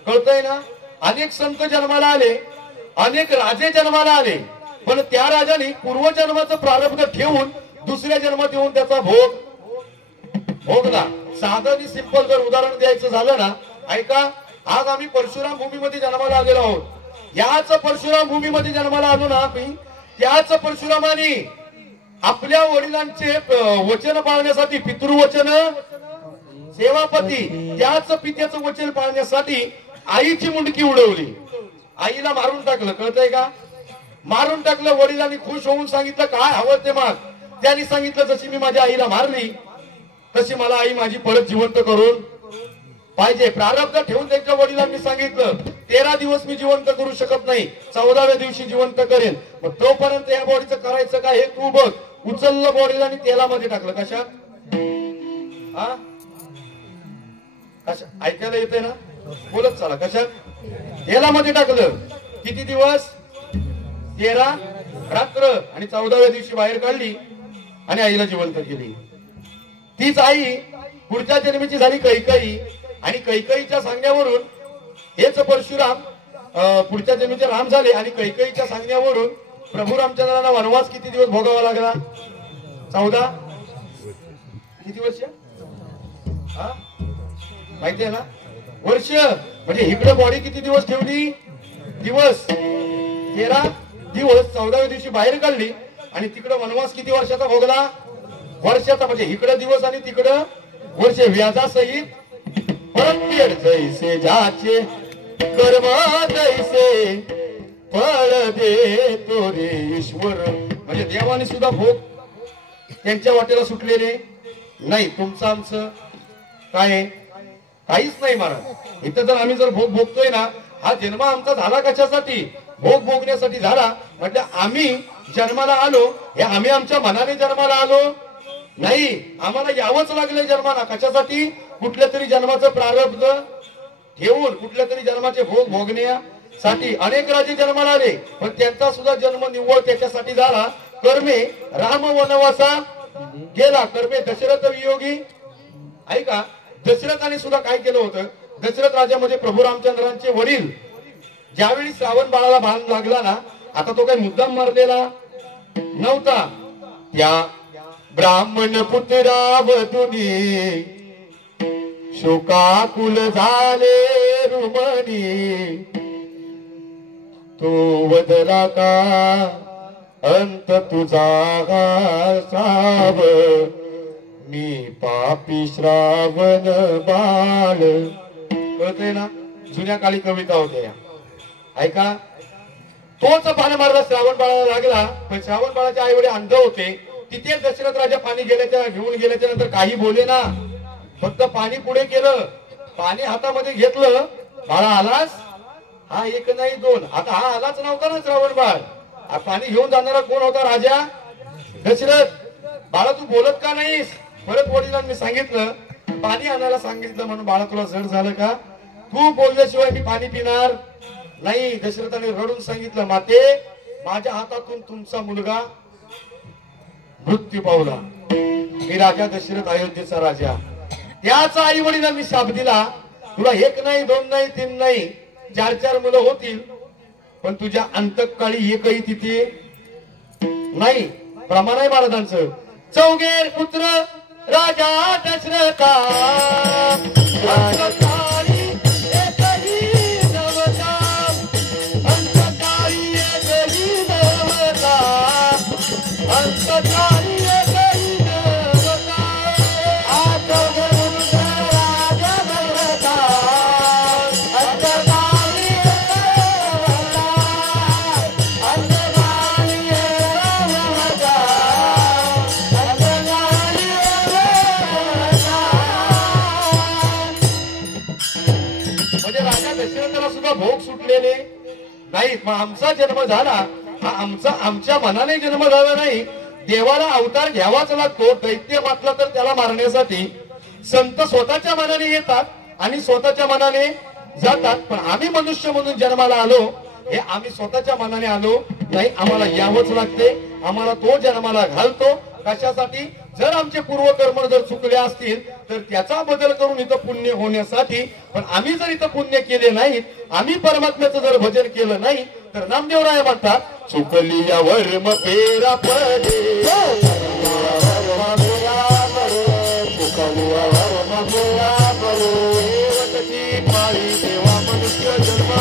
कळतंय ना? अनेक संत जन्माला आले, अनेक राजे जन्माला आले, पण त्या राजाने पूर्वजन्माचं प्रारब्ध ठेवून दुसऱ्या जन्मात येऊन त्याचा भोग भोगला. साधं आणि सिंपल जर उदाहरण द्यायचं झालं ना, ऐका. आज आम्ही परशुराम भूमीमध्ये जन्माला आलेलो आहोत. याच परशुराम भूमीमध्ये जन्माला आलो ना आम्ही, त्याच परशुरामाने आपल्या वडिलांचे वचन पाळण्यासाठी, पितृवचन सेवापती, त्याच पित्याचं वचन पाळण्यासाठी आईची मुंडकी उडवली. आईला मारून टाकलं. कळतंय का? मारून टाकलं. वडिलांनी खुश होऊन सांगितलं काय हवं ते माग. त्यांनी सांगितलं जशी मी माझ्या आईला मारली तशी मला आई माझी परत जिवंत करून पाहिजे. प्रारब्ध ठेवून त्यांच्या वडिलांनी सांगितलं 13 दिवस मी जिवंत करू शकत नाही, 14व्या दिवशी जिवंत करेन. मग तोपर्यंत या बॉडीचं करायचं काय हे तू बघ. उचललं बॉडीला आणि तेलामध्ये टाकलं. कशात? हा, कशा? ऐकायला येते ना? बोलत चला. कशात? तेलामध्ये टाकलं. किती दिवस? 13 रात्र. आणि 14व्या दिवशी बाहेर काढली आणि आईला जिवंत केली. तीच आई पुढच्या जन्मीची झाली कैकई. आणि कैकईच्या सांगण्यावरून हेच परशुराम पुढच्या जन्मीचे राम झाले. आणि कैकईच्या सांगण्यावरून प्रभू रामचंद्रांना वनवास किती दिवस भोगावा लागला? 14 किती वर्ष? माहिती आहे ना? वर्ष. म्हणजे इकडे बॉडी किती दिवस ठेवली? दिवस. 13 दिवस. 14व्या दिवशी बाहेर काढली आणि तिकडे वनवास किती वर्षाचा भोगला? वर्षाचा. म्हणजे इकडे दिवस आणि तिकडं वर्ष. व्याजासहित परतफेड जैसे जाचे कर्म तैसे फळ दे तो रे ईश्वर. म्हणजे देवाने सुद्धा भोग त्यांच्या वाटेला सुटलेले नाही. तुमचं आमचं काय? काहीच नाही महाराज. इथं जर आम्ही जर भोग भोगतोय ना, हा जन्म आमचा झाला कशासाठी? भोग भोगण्यासाठी झाला. म्हणजे आम्ही जन्माला आलो हे आम्ही आमच्या मनाने जन्माला आलो नाही. आम्हाला यावंच लागलंय जन्माला. कशासाठी? कुठल्या तरी जन्माचं प्रारब्ध ठेवून, कुठल्या तरी जन्माचे भोग भोगण्यासाठी. अनेक राजे जन्माला आले पण त्यांचा सुद्धा जन्म निव्वळ त्याच्यासाठी झाला. कर्मे राम वनवासा गेला. कर्मे दशरथ वियोगी. ऐका, दशरथाने सुद्धा काय केलं होतं? दशरथ राजा म्हणजे प्रभू रामचंद्रांचे वडील. ज्यावेळी श्रावण बाळाला भान लागला ना, आता तो काही मुद्दाम मारलेला नव्हता. त्या ब्राह्मण पुत्रावधुनी शोकाकुल झाले रुमणी. तो वदला का अंत तुझा साव मी पापी श्रावण बाळ. कळतंय ना, जुन्या काळी कविता होत्या. ऐका, तोच पाणी मारला श्रावण बाळाला लागला, पण श्रावण बाळाचे आई वडील अंध होते. तिथे दशरथ राजा पाणी घेऊन गेल्याच्या नंतर काही बोले ना, फक्त पाणी पुढे केलं, पाणी हातामध्ये घेतलं. बाळा आलास? हा एक नाही दोन. आता हा आलाच नव्हता ना श्रावण बाळ. पाणी घेऊन जाणारा कोण होता? राजा दशरथ. बाळा तू बोलत का नाहीस? परत वडिलांनी सांगितलं, पाणी आणायला सांगितलं म्हणून बाळा तुला जड झालं का? तू बोलल्याशिवाय मी पाणी पिणार नाही. दशरथाने रडून सांगितलं, माते माझ्या हातातून तुमचा मुलगा मृत्यू पावला. मी राजा दशरथ, अयोध्येचा राजा. त्याचा आई वडिलांनी शाप दिला, तुला एक नाही दोन नाही तीन नाही 4-4 मुलं होतील, पण तुझ्या अंतकाळी एकही तिथे नाही. प्रमाण आहे महाराजांचं. चौघे पुत्र राजा दशरथा भोग सुटलेले नाहीत. मग आमचा जन्म झाला हा आमच्या मनाने जन्म झाला नाही. देवाला अवतार घ्यावाच लागतो. दैत्य मातला तर त्याला मारण्यासाठी. संत स्वतःच्या मनाने येतात आणि स्वतःच्या मनाने जातात, पण आम्ही मनुष्य म्हणून जन्माला आलो हे आम्ही स्वतःच्या मनाने आलो नाही. आम्हाला यावंच लागते. आम्हाला तो जन्माला घालतो. कशासाठी? जर आमचे पूर्वकर्म जर चुकले असतील तर त्याचा बदल करून इथं पुण्य होण्यासाठी. पण आम्ही जर इथं पुण्य केले नाहीत, आम्ही परमात्म्याचं जर भजन केलं नाही, तर नामदेवराय म्हणतात, चुकली या वर्म फेरा पडे, पाळी देवा मनुष्य जन्म,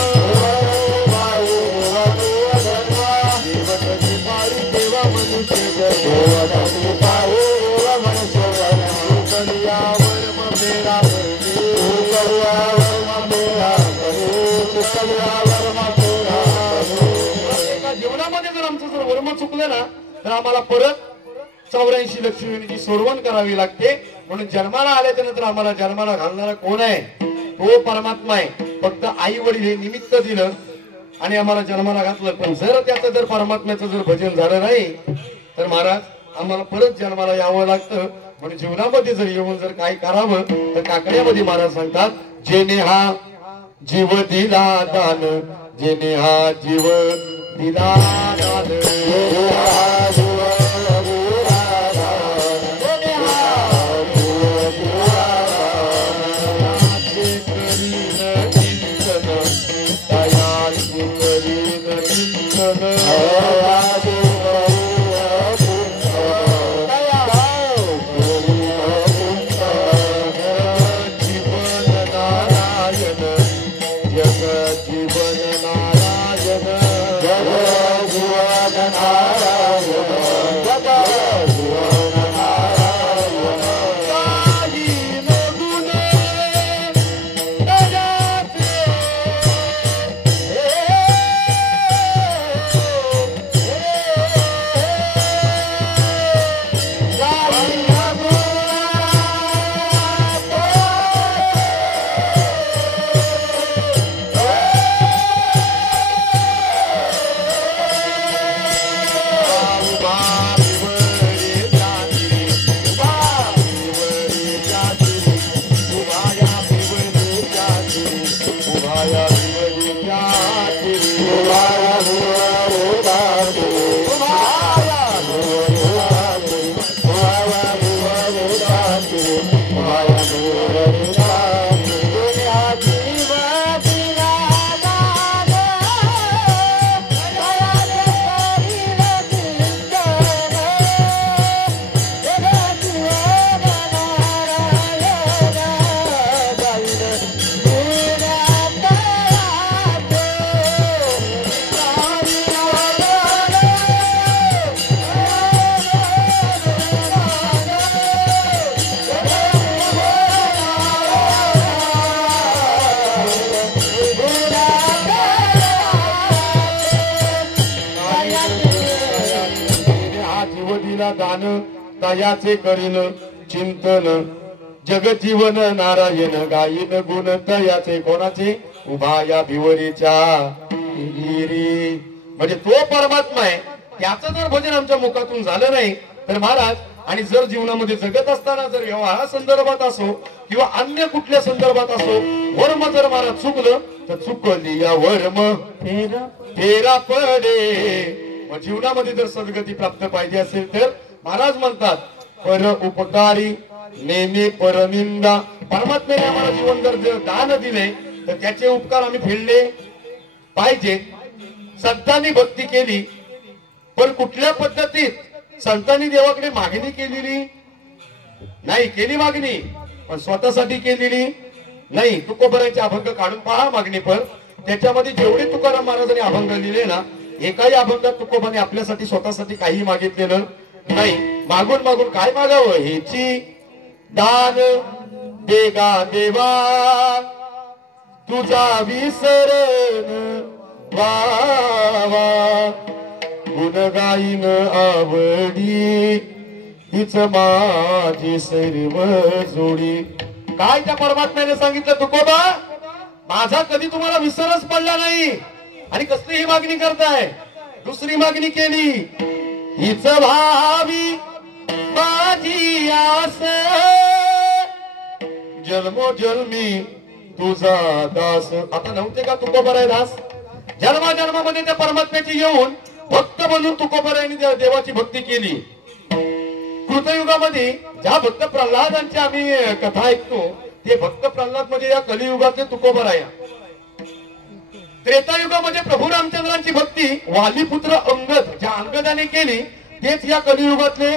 देवा मनुष्य जन्म, जीवनामध्ये जर आमचं जर वर्म चुकलं ना तर आम्हाला परत 84 लक्ष्मीची सोडवण करावी लागते. म्हणून जन्माला आल्याच्या नंतर आम्हाला जन्माला घालणारा कोण आहे? तो परमात्मा आहे. फक्त आई वडील हे निमित्त दिलं आणि आम्हाला जन्माला घातलं. पण जर त्याचं जर परमात्म्याचं जर भजन झालं नाही तर महाराज आम्हाला परत जन्माला यावं लागतं. म्हणून जीवनामध्ये जर येऊन जर काय करावं तर काकड्यामध्ये महाराज सांगतात, जेने हा जीव दिला दान, जेने हा जीव दिला दान, केला दान तयाचे करीन चिंतन जगजीवन नारायण गायीन गुण तयाचे कोणाचे उभा या भिवरीच्या गिरी. म्हणजे तो परमात्मा आहे, त्याचं जर भजन आमच्या मुखातून झालं नाही तर महाराज, आणि जर जीवनामध्ये जगत असताना जर व्यवहार संदर्भात असो किंवा अन्य कुठल्या संदर्भात असो वर्म जर महाराज चुकलं तर चुकली या वर्म फेरा पडे. मग जीवनामध्ये जर सद्गती प्राप्त पाहिजे असेल तर महाराज म्हणतात पर उपकारी नेहमी परनिंदा. परमात्म्याने आम्हाला जीवन जर दान दिले तर त्याचे उपकार आम्ही फेडले पाहिजे. संतांनी भक्ती केली पण कुठल्या पद्धतीत संतांनी देवाकडे मागणी केलेली नाही, केली मागणी पण स्वतःसाठी केलेली नाही. तुकोबराचे अभंग काढून पहा मागणी पर, त्याच्यामध्ये जेवढे तुकाराम महाराजांनी अभंग लिहिले ना, एकाही अभंगात तुकोबाने आपल्यासाठी स्वतःसाठी काही मागितलेलं नाही. मागून मागून काय मागावं, हेची दान देगा देवा तुझा विसरण वावा गुण गाईन आवडी हीच माझी सर्व जोडी. काय त्या परमात्म्याने सांगितलं, तुकोबा माझा कधी तुम्हाला विसरच पडला नाही आणि कसली ही मागणी करताय. दुसरी मागणी केली, हीच भावी माझी आस जन्मोजन्मी तुझा दास. आता नव्हते का तुकोबराय दास? जन्माजन्मामध्ये त्या परमात्म्याची येऊन भक्त बनून तुकोबरायांनी देवाची भक्ती केली. कृतयुगामध्ये ज्या भक्त प्रल्हादांची आम्ही कथा ऐकतो ते भक्त प्रल्हाद म्हणजे या कलियुगातले तुकोबराया. त्रेतायुगामध्ये प्रभू रामचंद्रांची भक्ती वालीपुत्र अंगद ज्या अंगदाने केली तेच या कलियुगातले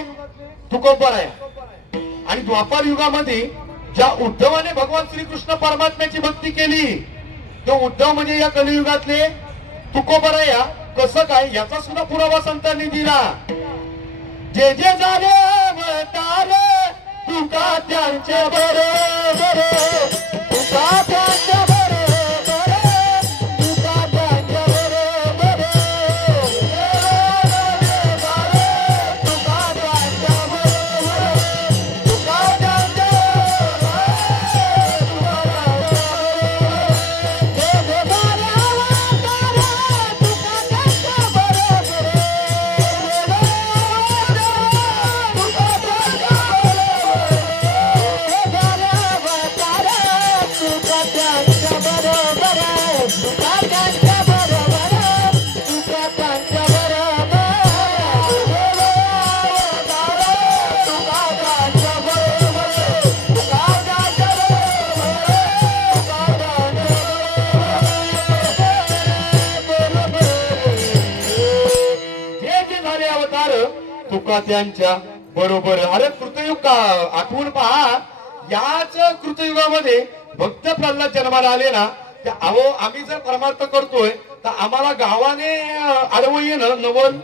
तुकोबराया. आणि द्वापार युगामध्ये ज्या उद्धवाने भगवान श्रीकृष्ण परमात्म्याची भक्ती केली तो उद्धव म्हणजे या कलियुगातले तुकोबराया. कसं काय याचा सुद्धा पुरावा संतांनी दिला. जे जे झाले अवतार तुका त्यांच्या बरोबर, तुका त्यांच्या बरोबर, तुका त्यांच्या बरोबर, तुका त्यांच्या बरोबर, तुका त्यांच्या तुका त्यांच्या बरोबर. अरे कृतयुग का आठवून पहा, याच कृतयुगामध्ये भक्त प्रल्हाद जन्माला आले ना, अहो आम्ही जर परमार्थ करतोय तर आम्हाला गावाने आडवं येणं नवल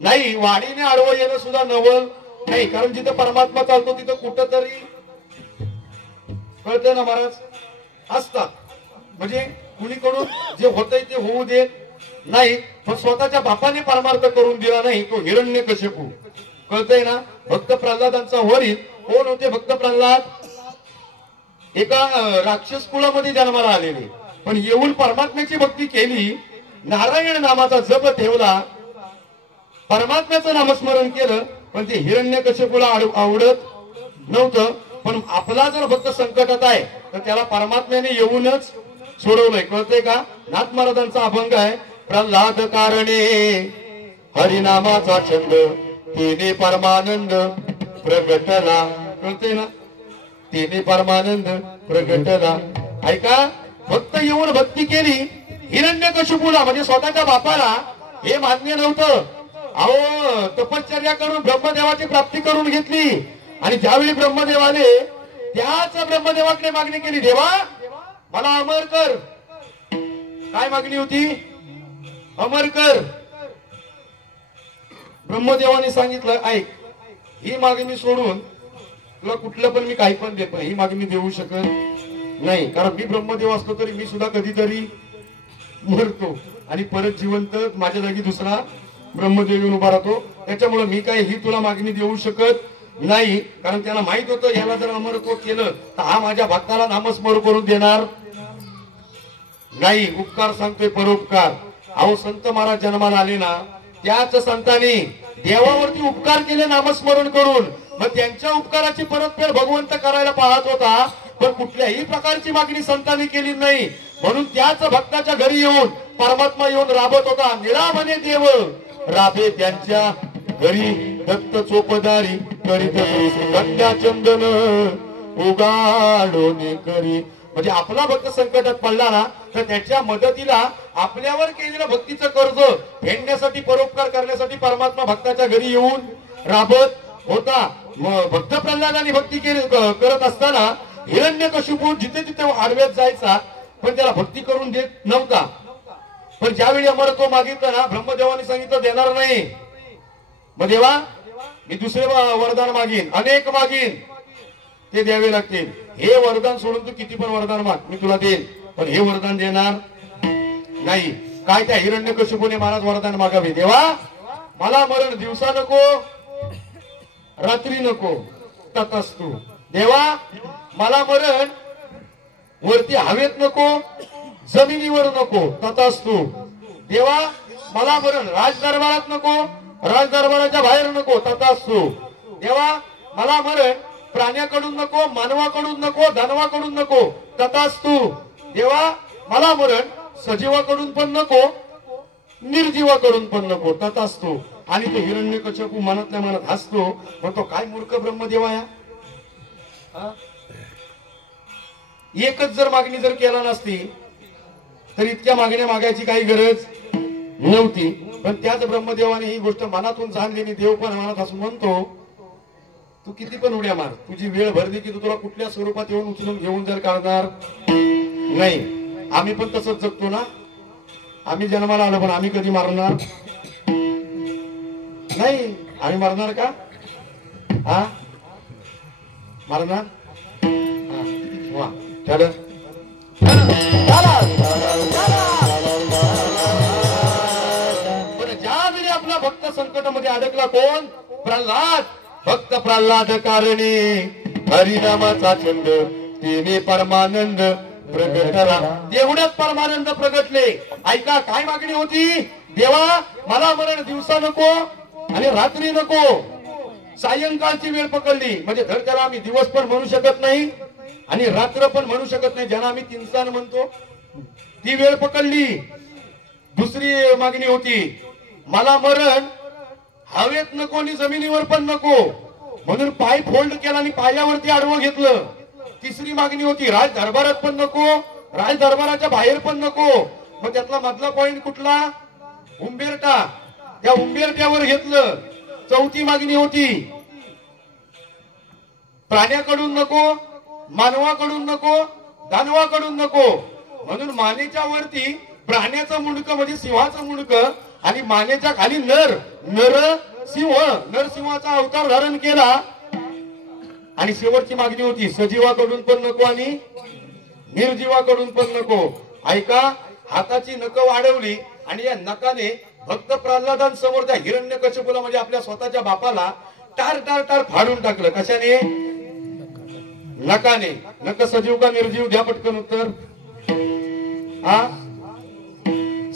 नाही, वाडीने आडवं येणं सुद्धा नवल नाही. कारण जिथं परमात्मा चालतो तिथं कुठं तरी कळतंय ना महाराज असतात. म्हणजे कुणीकडून जे होतंय ते होऊ देत नाही. पण स्वतःच्या बापाने परमार्थ करून दिला नाही तो हिरण्यकशिपू. कळतंय ना. भक्त प्रल्हादांचा वडील कोण होते? भक्त प्रल्हाद एका राक्षस कुळामध्ये जन्माला आलेले, पण येऊन परमात्म्याची भक्ती केली, नारायण नामाचा जप ठेवला, परमात्म्याचं नामस्मरण केलं. पण ते हिरण्यकशिपूला आवडत नव्हतं. पण आपला जर भक्त संकटात आहे तर त्याला परमात्म्याने येऊनच सोडवलंय. कळतंय का. नाथ महाराजांचा अभंग आहे, प्रल्हाद कारणे हरिनामाचा छंद तिने परमानंद प्रगटला. कळतंय ना. तिने परमानंद प्रगटला. ऐका, भक्त येऊन भक्ती केली हिरण्यकशिपूला म्हणजे स्वतःच्या बापाला हे मान्य नव्हतं. अहो तपश्चर्या करून ब्रह्मदेवाची प्राप्ती करून घेतली. आणि ज्यावेळी ब्रह्मदेव आले त्याच ब्रह्मदेवाकडे मागणी केली, देवा मला अमर कर. काय मागणी होती? अमर कर. ब्रह्मदेवाने सांगितलं, ऐक, ही मागणी सोडून तुला कुठलं पण मी काही पण देत नाही. ही मागणी देऊ शकत नाही, कारण मी ब्रह्मदेव असलो तरी मी सुद्धा कधीतरी मरतो आणि परत जिवंत माझ्या जागी दुसरा ब्रह्मदेव येऊन उभा राहतो. त्याच्यामुळे मी काही ही तुला मागणी देऊ शकत नाही, कारण त्याला माहित होतं याला जर अमरत्व केलं तर हा माझ्या भक्ताला नामस्मरण करून देणार नाही. उपकार सांगतोय परोपकार. अहो संत महाराज जन्माला आले ना, त्याच संतांनी देवावरती उपकार केले नामस्मरण करून, मग त्यांच्या उपकाराची परतफेड भगवंत करायला पाहत होता, पण कुठल्याही प्रकारची मागणी संतांनी केली नाही. म्हणून त्याच भक्ताच्या घरी येऊन परमात्मा येऊन राबत होता. निळा म्हणे देव राबे त्यांच्या घरी, दत्त चोपदारी करीत कन्या चंदन उगाडोने करी. म्हणजे आपला भक्त संकटात पडला ना, तर त्याच्या मदतीला आपल्यावर केलेलं भक्तीचं कर्ज फेडण्यासाठी, परोपकार करण्यासाठी परमात्मा भक्ताच्या घरी येऊन राबत होता. भक्त प्रल्हादाने भक्ती करत असताना हिरण्यकशिपू जिथे तिथे आडव्यात जायचा, पण त्याला भक्ती करून देत नव्हता. पण ज्यावेळी अमरत्व मागितलं ना, ब्रह्मदेवाने सांगितलं देणार नाही. मग देवा मी दुसरे वरदान मागीन, अनेक मागीन, ते द्यावे लागतील. हे वरदान सोडून तू किती पण वरदान माग, मी तुला देईन, पण हे वरदान देणार नाही. काय त्या हिरण्यकशिपूने महाराज वरदान मागावे, देवा मला मरण दिवसा नको, रात्री नको, तथास्तु. देवा मला मरण वरती हवेत नको, जमिनीवर नको, तथास्तु. देवा मला मरण राजदरबारात नको, राजदरबाराच्या बाहेर नको, तथास्तु. देवा मला मरण प्राण्याकडून नको, मानवाकडून नको, धनवाकडून नको, तथास्तु. देवा मला मरण सजीवाकडून पण नको, निर्जीवाकडून पण नको, तथास्तु. आणि तो हिरण्यकशिपू मनातल्या मनात हसतो, म्हणतो काय मूर्ख ब्रह्मदेव आहे. एकच जर मागणी जर केला नसती तर इतक्या मागण्या मागायची काही गरज नव्हती. पण त्याच ब्रह्मदेवाने ही गोष्ट मनातून जाणलेली. देव पण मनात हसून म्हणतो तू किती पण उड्या मार, तुझी वेळ भरली की तू तुला कुठल्या स्वरूपात येऊन उचलून घेऊन जर काढणार नाही. आम्ही पण तसंच जगतो ना, आम्ही जन्माला आलो पण आम्ही कधी मारणार नाही. आम्ही मरणार का? हा मरणार. वा चल ज्यावेळी आपला भक्त संकटामध्ये अडकला, कोण? प्रल्हाद. भक्त प्रल्हाद कारणे हरिनामाचा छंद, तिने परमानंद प्रगटला. एवढ्यात परमानंद प्रगटले. ऐका काय मागणी होती, देवा मला मरण दिवसा नको आणि रात्री नको, सायंकाळची वेळ पकडली. म्हणजे धड त्याला आम्ही दिवस पण म्हणू शकत नाही आणि रात्र पण म्हणू शकत नाही, ज्यांना आम्ही तिनसान म्हणतो, ती वेळ पकडली. दुसरी मागणी होती, मला मरण हवेत नको आणि जमिनीवर पण नको, म्हणून पाय फोल्ड केला आणि पायावरती आडवं घेतलं. तिसरी मागणी होती, राज दरबारात पण नको, राज दरबाराच्या बाहेर पण नको. मग त्यातला मधला पॉइंट कुठला? उंबेरटा. त्या उंबेरट्यावर घेतलं. चौथी मागणी होती, प्राण्याकडून नको, मानवाकडून नको, दानवाकडून नको, म्हणून मानेच्या वरती प्राण्याचं मुंडक म्हणजे सिंहाचं मुंडक आणि मानेच्या खाली नरसिंह, नरसिंहाचा अवतार धारण केला. आणि शेवटची मागणी होती, सजीवाकडून पण नको आणि निर्जीवाकडून पण नको. ऐका, हाताची नख वाढवली आणि या नकाने भक्त प्रल्हादांसमोर त्या हिरण्यकशिपूला म्हणजे आपल्या स्वतःच्या बापाला टार टार टार फाडून टाकलं. कशाने? नकाने. नक सजीव का निर्जीव? द्या पटकन उत्तर. हा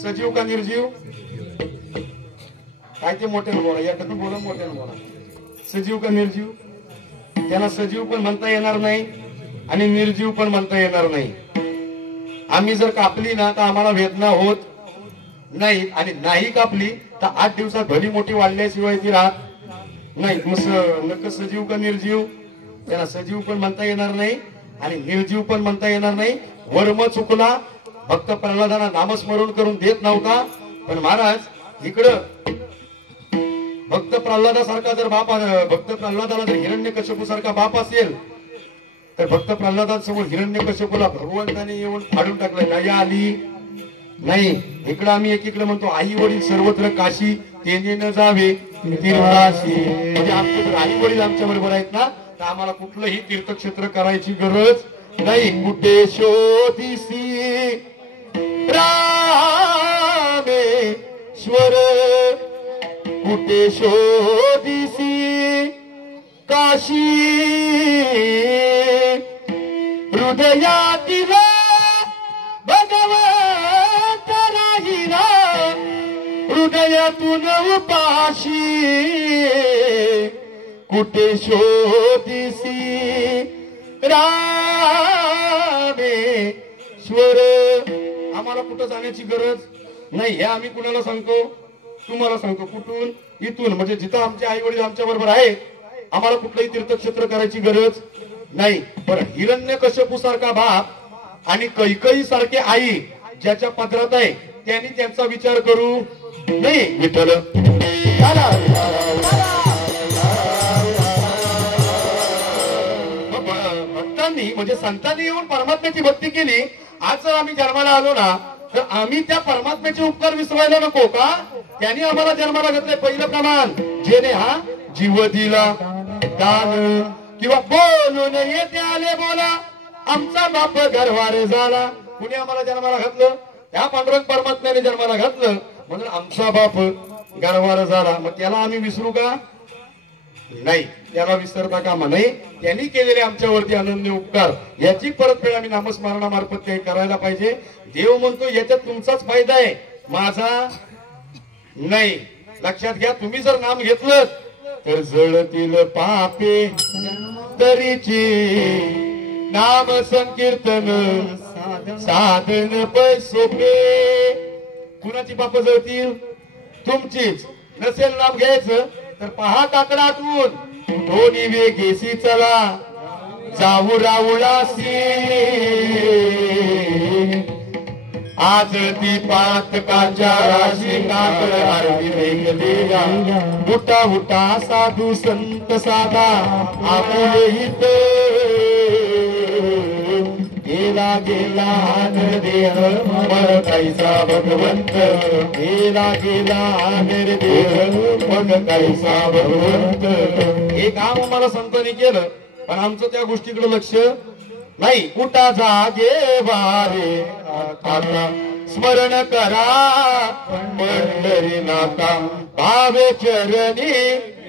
सजीव का निर्जीव? काय ते मोठ्यानं बोला, याकडून बोला, मोठ्यानं बोला. सजीव का निर्जीव? त्यांना सजीव पण म्हणता येणार नाही आणि निर्जीव पण म्हणता येणार नाही. आम्ही जर कापली ना तर आम्हाला वेदना होत नाही, आणि नाही कापली तर 8 दिवसात भली मोठी वाढल्याशिवाय ती राहत नाही. नक्की सजीव का निर्जीव? त्यांना सजीव पण म्हणता येणार नाही आणि निर्जीव पण म्हणता येणार नाही. वर्म चुकला. भक्त प्रल्हादांना नामस्मरण करून देत नव्हता. पण महाराज इकडं भक्त प्रल्हादासारखा जर बाप, भक्त प्रल्हादाला जर हिरण्यकशिपू सारखा बाप असेल तर भक्त प्रल्हादांसमोर हिरण्यकशिपूला भगवंताने येऊन फाडून टाकलं. नाही आली नाही. इकडं आम्ही एकीकडे म्हणतो आई वडील सर्वत्र काशी, तेने न जावे तीर्थाशी. म्हणजे आमचे जर आई वडील आमच्या बरोबर आहेत ना तर आम्हाला कुठलंही तीर्थक्षेत्र करायची गरज नाही. कुठे शोधिसी रामेश्वर कुठे शोधिसी काशी हृदयातील भगवंत राहिला हृदयातून उपाशी कुठे शोधिसी रामेश्वर. आम्हाला कुठं जाण्याची गरज नाही हे आम्ही कुणाला सांगतो तुम्हाला सांगतो. कुठून इथून म्हणजे जिथं आमचे आई वडील आमच्या बरोबर आहेत आम्हाला कुठलंही तीर्थक्षेत्र करायची गरज नाही. पण हिरण्यकश्यपू सारखा बाप आणि कैकई सारखे आई ज्याच्या पदरात आहे त्यांनी त्यांचा विचार करू नाही. विठ्ठल भक्तांनी म्हणजे संतांनी येऊन परमात्म्याची भक्ती केली. आज जर आम्ही जन्माला आलो ना तर आम्ही त्या परमात्म्याचे उपकार विसरायला नको का. त्यांनी आम्हाला जन्माला घातले. पहिलं प्रमाण जेणे हा जीव दिला दान किंवा बोलून येते आले बोला आमचा बाप घरवारे झाला. कुणी आम्हाला जन्माला घातलं त्या पांडुरंग परमात्म्याने जन्माला घातलं म्हणून आमचा बाप घरवार झाला. मग त्याला आम्ही विसरू का नाही. त्याला विसरता कामा नाही. त्यांनी केलेले आमच्यावरती अनन्य उपकार याची परतफेड आम्ही नामस्मरणामार्फत काही करायला पाहिजे. देव म्हणतो याच्यात तुमचाच फायदा आहे माझा नाही. लक्षात घ्या तुम्ही जर नाम घेतलं तर जळतील पापे तरीची नाम संकीर्तन साधन सोपे. कुणाची पाप जळतील तुमचीच. नसेल नाम घ्यायचं तर पहा काकडा आठवून दोन्ही वेगेसी चला जाऊ राऊळासी आज ती पातकाच्या राशी काकड आरती देखलेला उठा उठा साधू संत साधा आपुले हित गेला गेला देह मर कैसा भगवंत गेला गेला देह मग कैसा भगवंत. हे काम आम्हाला संतांनी केलं पण आमचं त्या गोष्टीकडे लक्ष नाही. कुठा जागे वारे आता स्मरण करा पंढरीनाथा भावे चरणी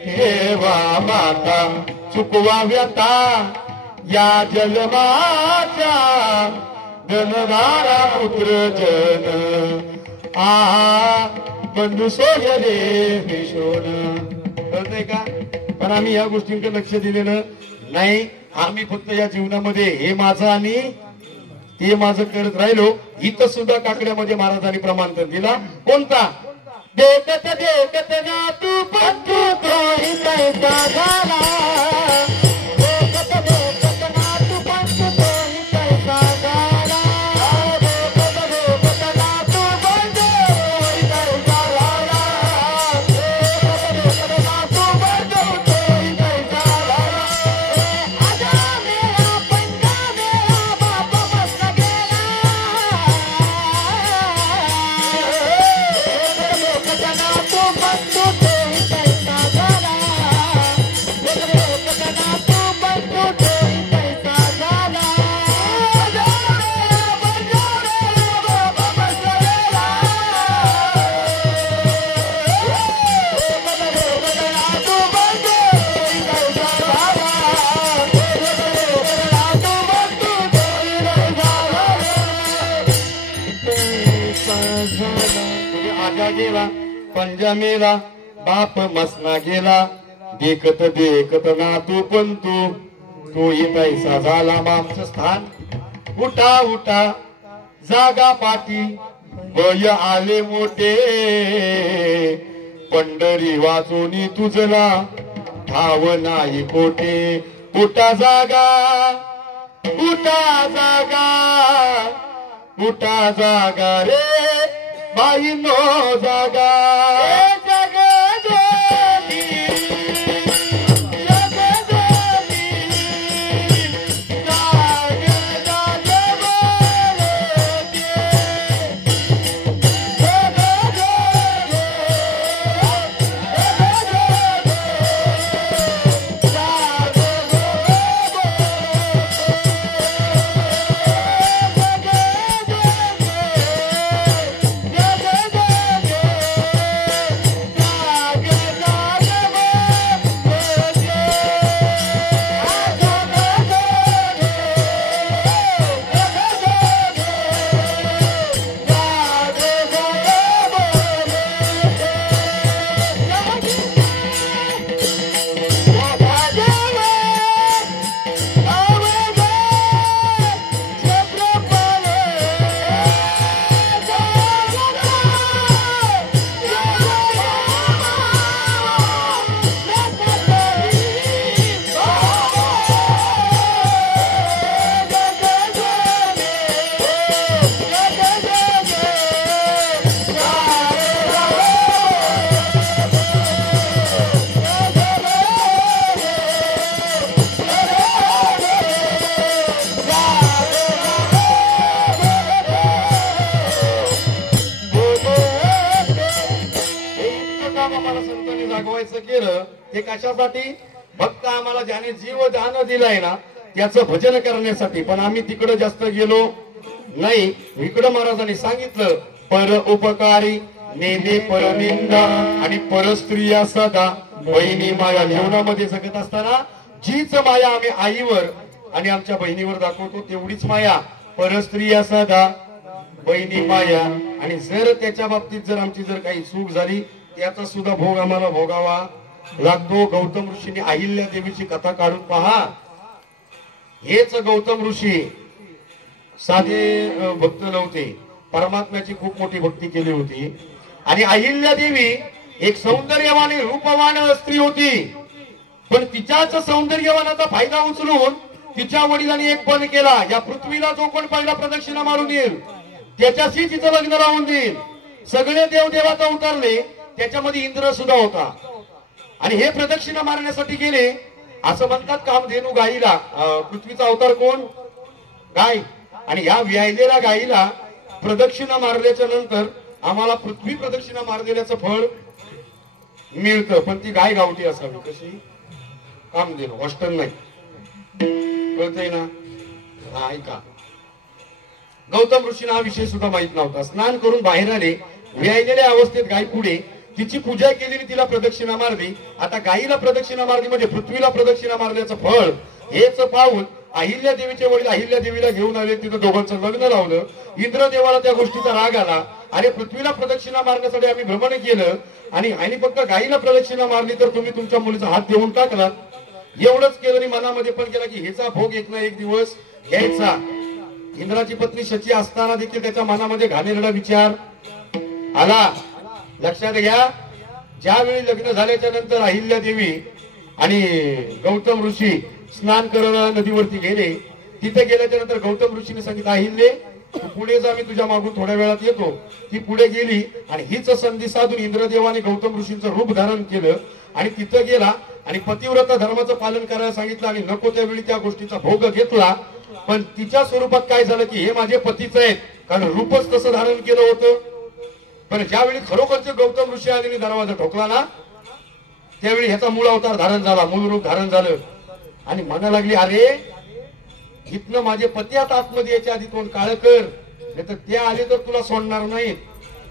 ठेवा माता चुकवा व्यथा या जन्माच्या धनदारा पुत्र जन आ बंधू सोयरे विशोन. कळतंय का. पण आम्ही या गोष्टींकडे लक्ष दिलेलं नाही. आम्ही फक्त या जीवनामध्ये हे माझं आणि ते माझं करत राहिलो. इथं सुद्धा काकड्यामध्ये महाराजांनी प्रमाणपत्र दिला. कोणता देखत देखत ना तू पंतू तोही कैसा झाला देखत देखत ना तू पंतू तोही कैसा झाला देखत देखत ना तू पंतू तोही कैसा झाला देखत देखत ना तू पंतू तोही कैसा झाला. आजा मेरा पंजा मेरा बाप मस्त गेला देखत देखत ना तू पंतू तोही कैसा झाला देखत देखत ना तू पंतू तोही कैसा झाला. आजा मेरा पंजा मेरा बाप मस्त गेला आजा गेला पंजा मेला बाप मसना गेला देखत देखत ना तू पण तोही पैसा झाला. मामचं स्थान उठा उठा जागा पाठी वय आले मोठे पंढरी वाचोनी तुझला ठाव नाही कोठे. उठा जागा उठा जागा उठा जागा रे बाई नो जागा संतांनी जागवायचं केलं ते कशासाठी? फक्त आम्हाला ज्याने जीव दान दिलाय ना त्याचं भजन करण्यासाठी. पण आम्ही तिकडे जास्त गेलो नाही. इकडं महाराजांनी सांगितलं पर उपकारी नेले परनिंदा आणि परस्त्रिया सदा बहिणी माया. जीवनामध्ये जगत असताना जीच माया आम्ही आईवर आणि आमच्या बहिणीवर दाखवतो तेवढीच माया परस्त्रिया सदा बहिणी माया. आणि जर त्याच्या बाबतीत जर आमची जर काही चूक झाली त्याचा सुद्धा भोग आम्हाला भोगावा लागतो. गौतम ऋषीने अहिल्या देवीची कथा काढून पहा. हेच गौतम ऋषी साधे भक्त नव्हते, परमात्म्याची खूप मोठी भक्ती केली होती. आणि अहिल्या देवी एक सौंदर्यवान रूपवान स्त्री होती. पण तिच्याच सौंदर्यवानाचा फायदा उचलून तिच्या वडिलांनी एक पण केला, या पृथ्वीला जो कोण पहिला प्रदक्षिणा मारून येईल त्याच्याशी तिचं लग्न लावून देईल. सगळे देव देवता उतरले, त्याच्यामध्ये इंद्र सुद्धा होता. आणि हे प्रदक्षिणा मारण्यासाठी गेले. असं म्हणतात कामधेनू गाईला पृथ्वीचा अवतार कोण? गाय. आणि या व्यायलेल्या गाईला प्रदक्षिणा मारल्याच्या नंतर आम्हाला पृथ्वी प्रदक्षिणा मारलेल्याचं फळ मिळतं. पण ती गाय गावठी असावी. कशी? कामधेनू, हॉस्टेल नाही. कळतंय ना? हा, ऐका. गौतम ऋषींना हा विषय सुद्धा माहित नव्हता. स्नान करून बाहेर आले. व्यायलेल्या अवस्थेत गाय पुढे तिची पूजा केली, तिला प्रदक्षिणा मारली. आता गायीला प्रदक्षिणा मारली म्हणजे पृथ्वीला प्रदक्षिणा मारल्याचं फळ हेच पाहून अहिल्या देवीचे वडील अहिल्या देवीला घेऊन आले. तिथं दोघांचं लग्न लावलं. इंद्रदेवाला त्या गोष्टीचा राग आला. अरे पृथ्वीला प्रदक्षिणा मारण्यासाठी आम्ही भ्रमण केलं आणि फक्त गायीला प्रदक्षिणा मारली तर तुम्ही तुमच्या मुलीचा हात देऊन टाकला. एवढंच केलं आणि मनामध्ये पण केला की ह्याचा भोग एक ना एक दिवस घ्यायचा. इंद्राची पत्नी शची असताना देखील त्याच्या मनामध्ये घाणेरडा विचार आला. लक्षात घ्या, ज्यावेळी लग्न झाल्याच्या नंतर अहिल्या देवी आणि गौतम ऋषी स्नान करायला नदीवरती गेले. तिथे गेल्याच्या नंतर गौतम ऋषीने सांगितलं, अहिल्ये तू पुढे जा, मी तुझ्या मागून थोड्या वेळात येतो. ती पुढे गेली आणि हीच संधी साधून इंद्रदेवाने गौतम ऋषींचं रूप धारण केलं आणि तिथं गेला आणि पतिव्रता धर्माचं पालन करायला सांगितलं आणि नको त्यावेळी त्या गोष्टीचा भोग घेतला. पण तिच्या स्वरूपात काय झालं की हे माझे पतीच आहेत, कारण रूपच तसं धारण केलं होतं. पण ज्यावेळी खरोखरचे गौतम ऋषी आले दरवाजा ठोकला ना त्यावेळी ह्याचा मूळ अवतार धारण झाला, मूळ रूप धारण झालं. आणि म्हणा लागली, अरे इथनं माझे पती आता आतमध्ये याच्या आधी तोंड काळ कर, नाही तर ते आले तर तुला सोडणार नाहीत.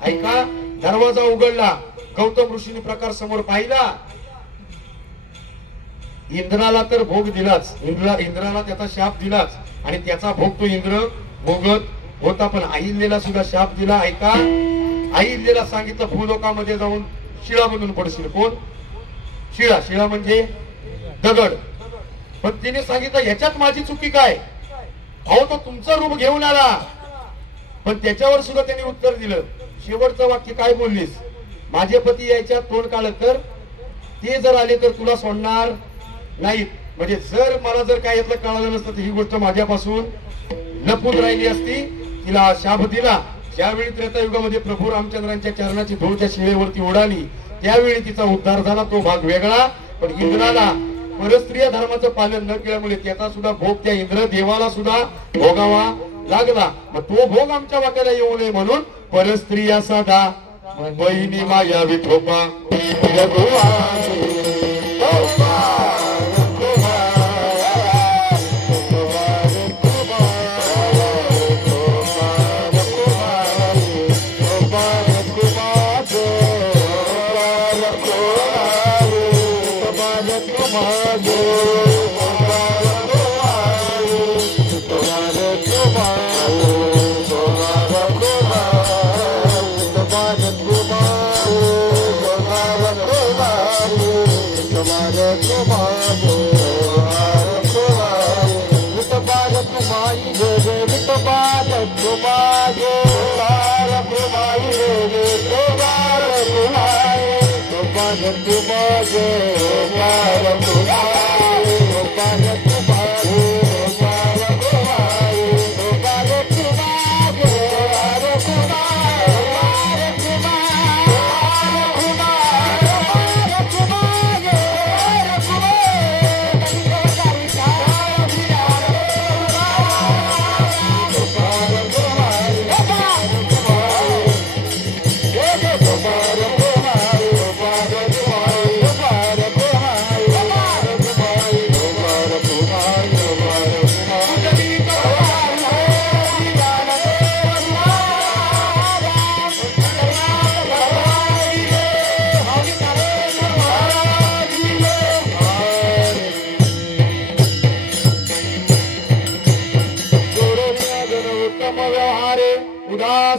ऐका, दरवाजा उघडला. गौतम ऋषीने प्रकार समोर पाहिला. इंद्राला तर भोग दिलाच, इंद्राला त्याचा शाप दिलाच आणि त्याचा भोग तो इंद्र भोगत होता. पण अहिल्याला सुद्धा शाप दिला. ऐका, अहिल्याला सांगितलं भूलोकामध्ये जाऊन शिळा बनून पडशील. कोण? शिळा. शिळा म्हणजे दगड. पण तिने सांगितलं ह्याच्यात माझी चुकी काय? अहो तो तुमचं रूप घेऊन आला. पण त्याच्यावर सुद्धा त्यांनी उत्तर दिलं. शेवटचं वाक्य काय बोललीस? माझे पती यायच्या तोंड काळ कर, ते जर आले तर तुला सोडणार नाहीत. म्हणजे जर मला जर काय यातलं कळालं नसतं तर ही गोष्ट माझ्यापासून लपून राहिली असती. तिला शाप दिला. ज्यावेळी त्रेतायुगामध्ये प्रभू रामचंद्रांच्या चरणाची धूळ त्या शिळेवरती उडाली त्यावेळी तिचा उद्धार झाला. तो भाग वेगळा. पण इंद्राला परस्त्रिय धर्माचं पालन न केल्यामुळे त्याचा सुद्धा भोग त्या इंद्र देवाला सुद्धा भोगावा लागला. मग तो भोग आमच्या वाट्याला येऊ नये म्हणून परस्त्रिया साधा बहिणी माया विठोबा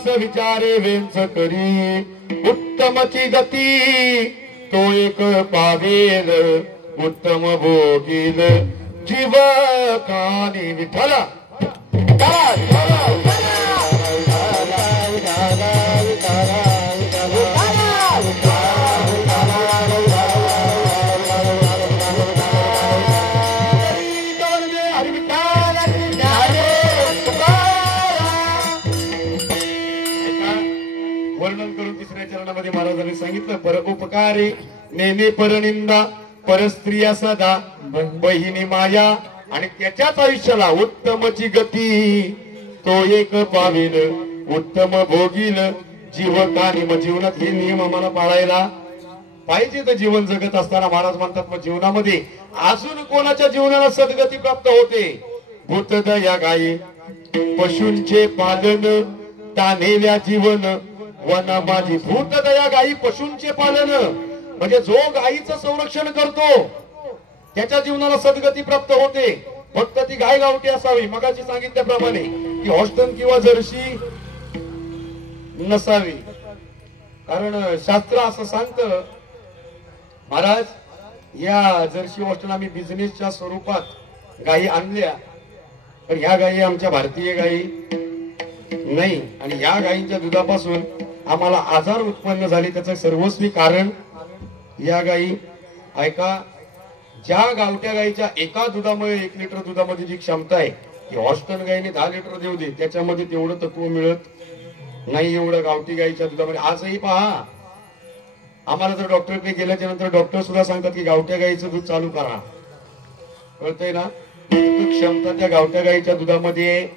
अस विचारे वेंच करी उत्तमची गती तो एक पावेल उत्तम भोगील जीव कानी विठ्ठला वर्णन करून तिसऱ्या चरणामध्ये महाराजांनी सांगितलं परोपकारी नेने परनिंदा परस्त्रिया सदा बहिणी माया आणि त्याच्याच आयुष्याला उत्तमची गती तो एक पाविल उत्तम भोगील जीवकानी. मग जीवनात हे नियम आम्हाला पाळायला पाहिजे. तर जीवन जगत असताना महाराज म्हणतात मग जीवनामध्ये अजून कोणाच्या जीवनाला सद्गती प्राप्त होते. भूतदया गायी पशूंचे पालन तानेल्या जीवन वना माझी. भूतदया गायी पशूंचे पालन म्हणजे जो गायीचं संरक्षण करतो त्याच्या जीवनाला सद्गती प्राप्त होते. फक्त ती गाय गावठी असावी. मगाशी सांगितल्याप्रमाणे की हॉस्टन किंवा जर्सी नसावी. कारण शास्त्र असं सांगतं महाराज या जर्सी हॉस्टन आम्ही बिझनेसच्या स्वरूपात गायी आणल्या पण ह्या गायी आमच्या भारतीय गायी नाही आणि या गायींच्या दुधापासून आम्हाला आजार उत्पन्न झाले. त्याचं सर्वस्वी कारण या गायी ऐका ज्या गावठ्या गायीच्या एका दुधामुळे 1 लिटर दुधामध्ये जी क्षमता आहे ती हॉस्टन गायीने 10 लिटर देऊ दे त्याच्यामध्ये तेवढं तत्व मिळत नाही एवढं गावठी गायीच्या दुधामध्ये. आजही पहा आम्हाला जर डॉक्टरकडे गेल्याच्या नंतर डॉक्टर सुद्धा सांगतात की गावठ्या गायीचं दूध चालू करा. कळतंय ना. क्षमता त्या गावठ्या गायीच्या दुधामध्ये.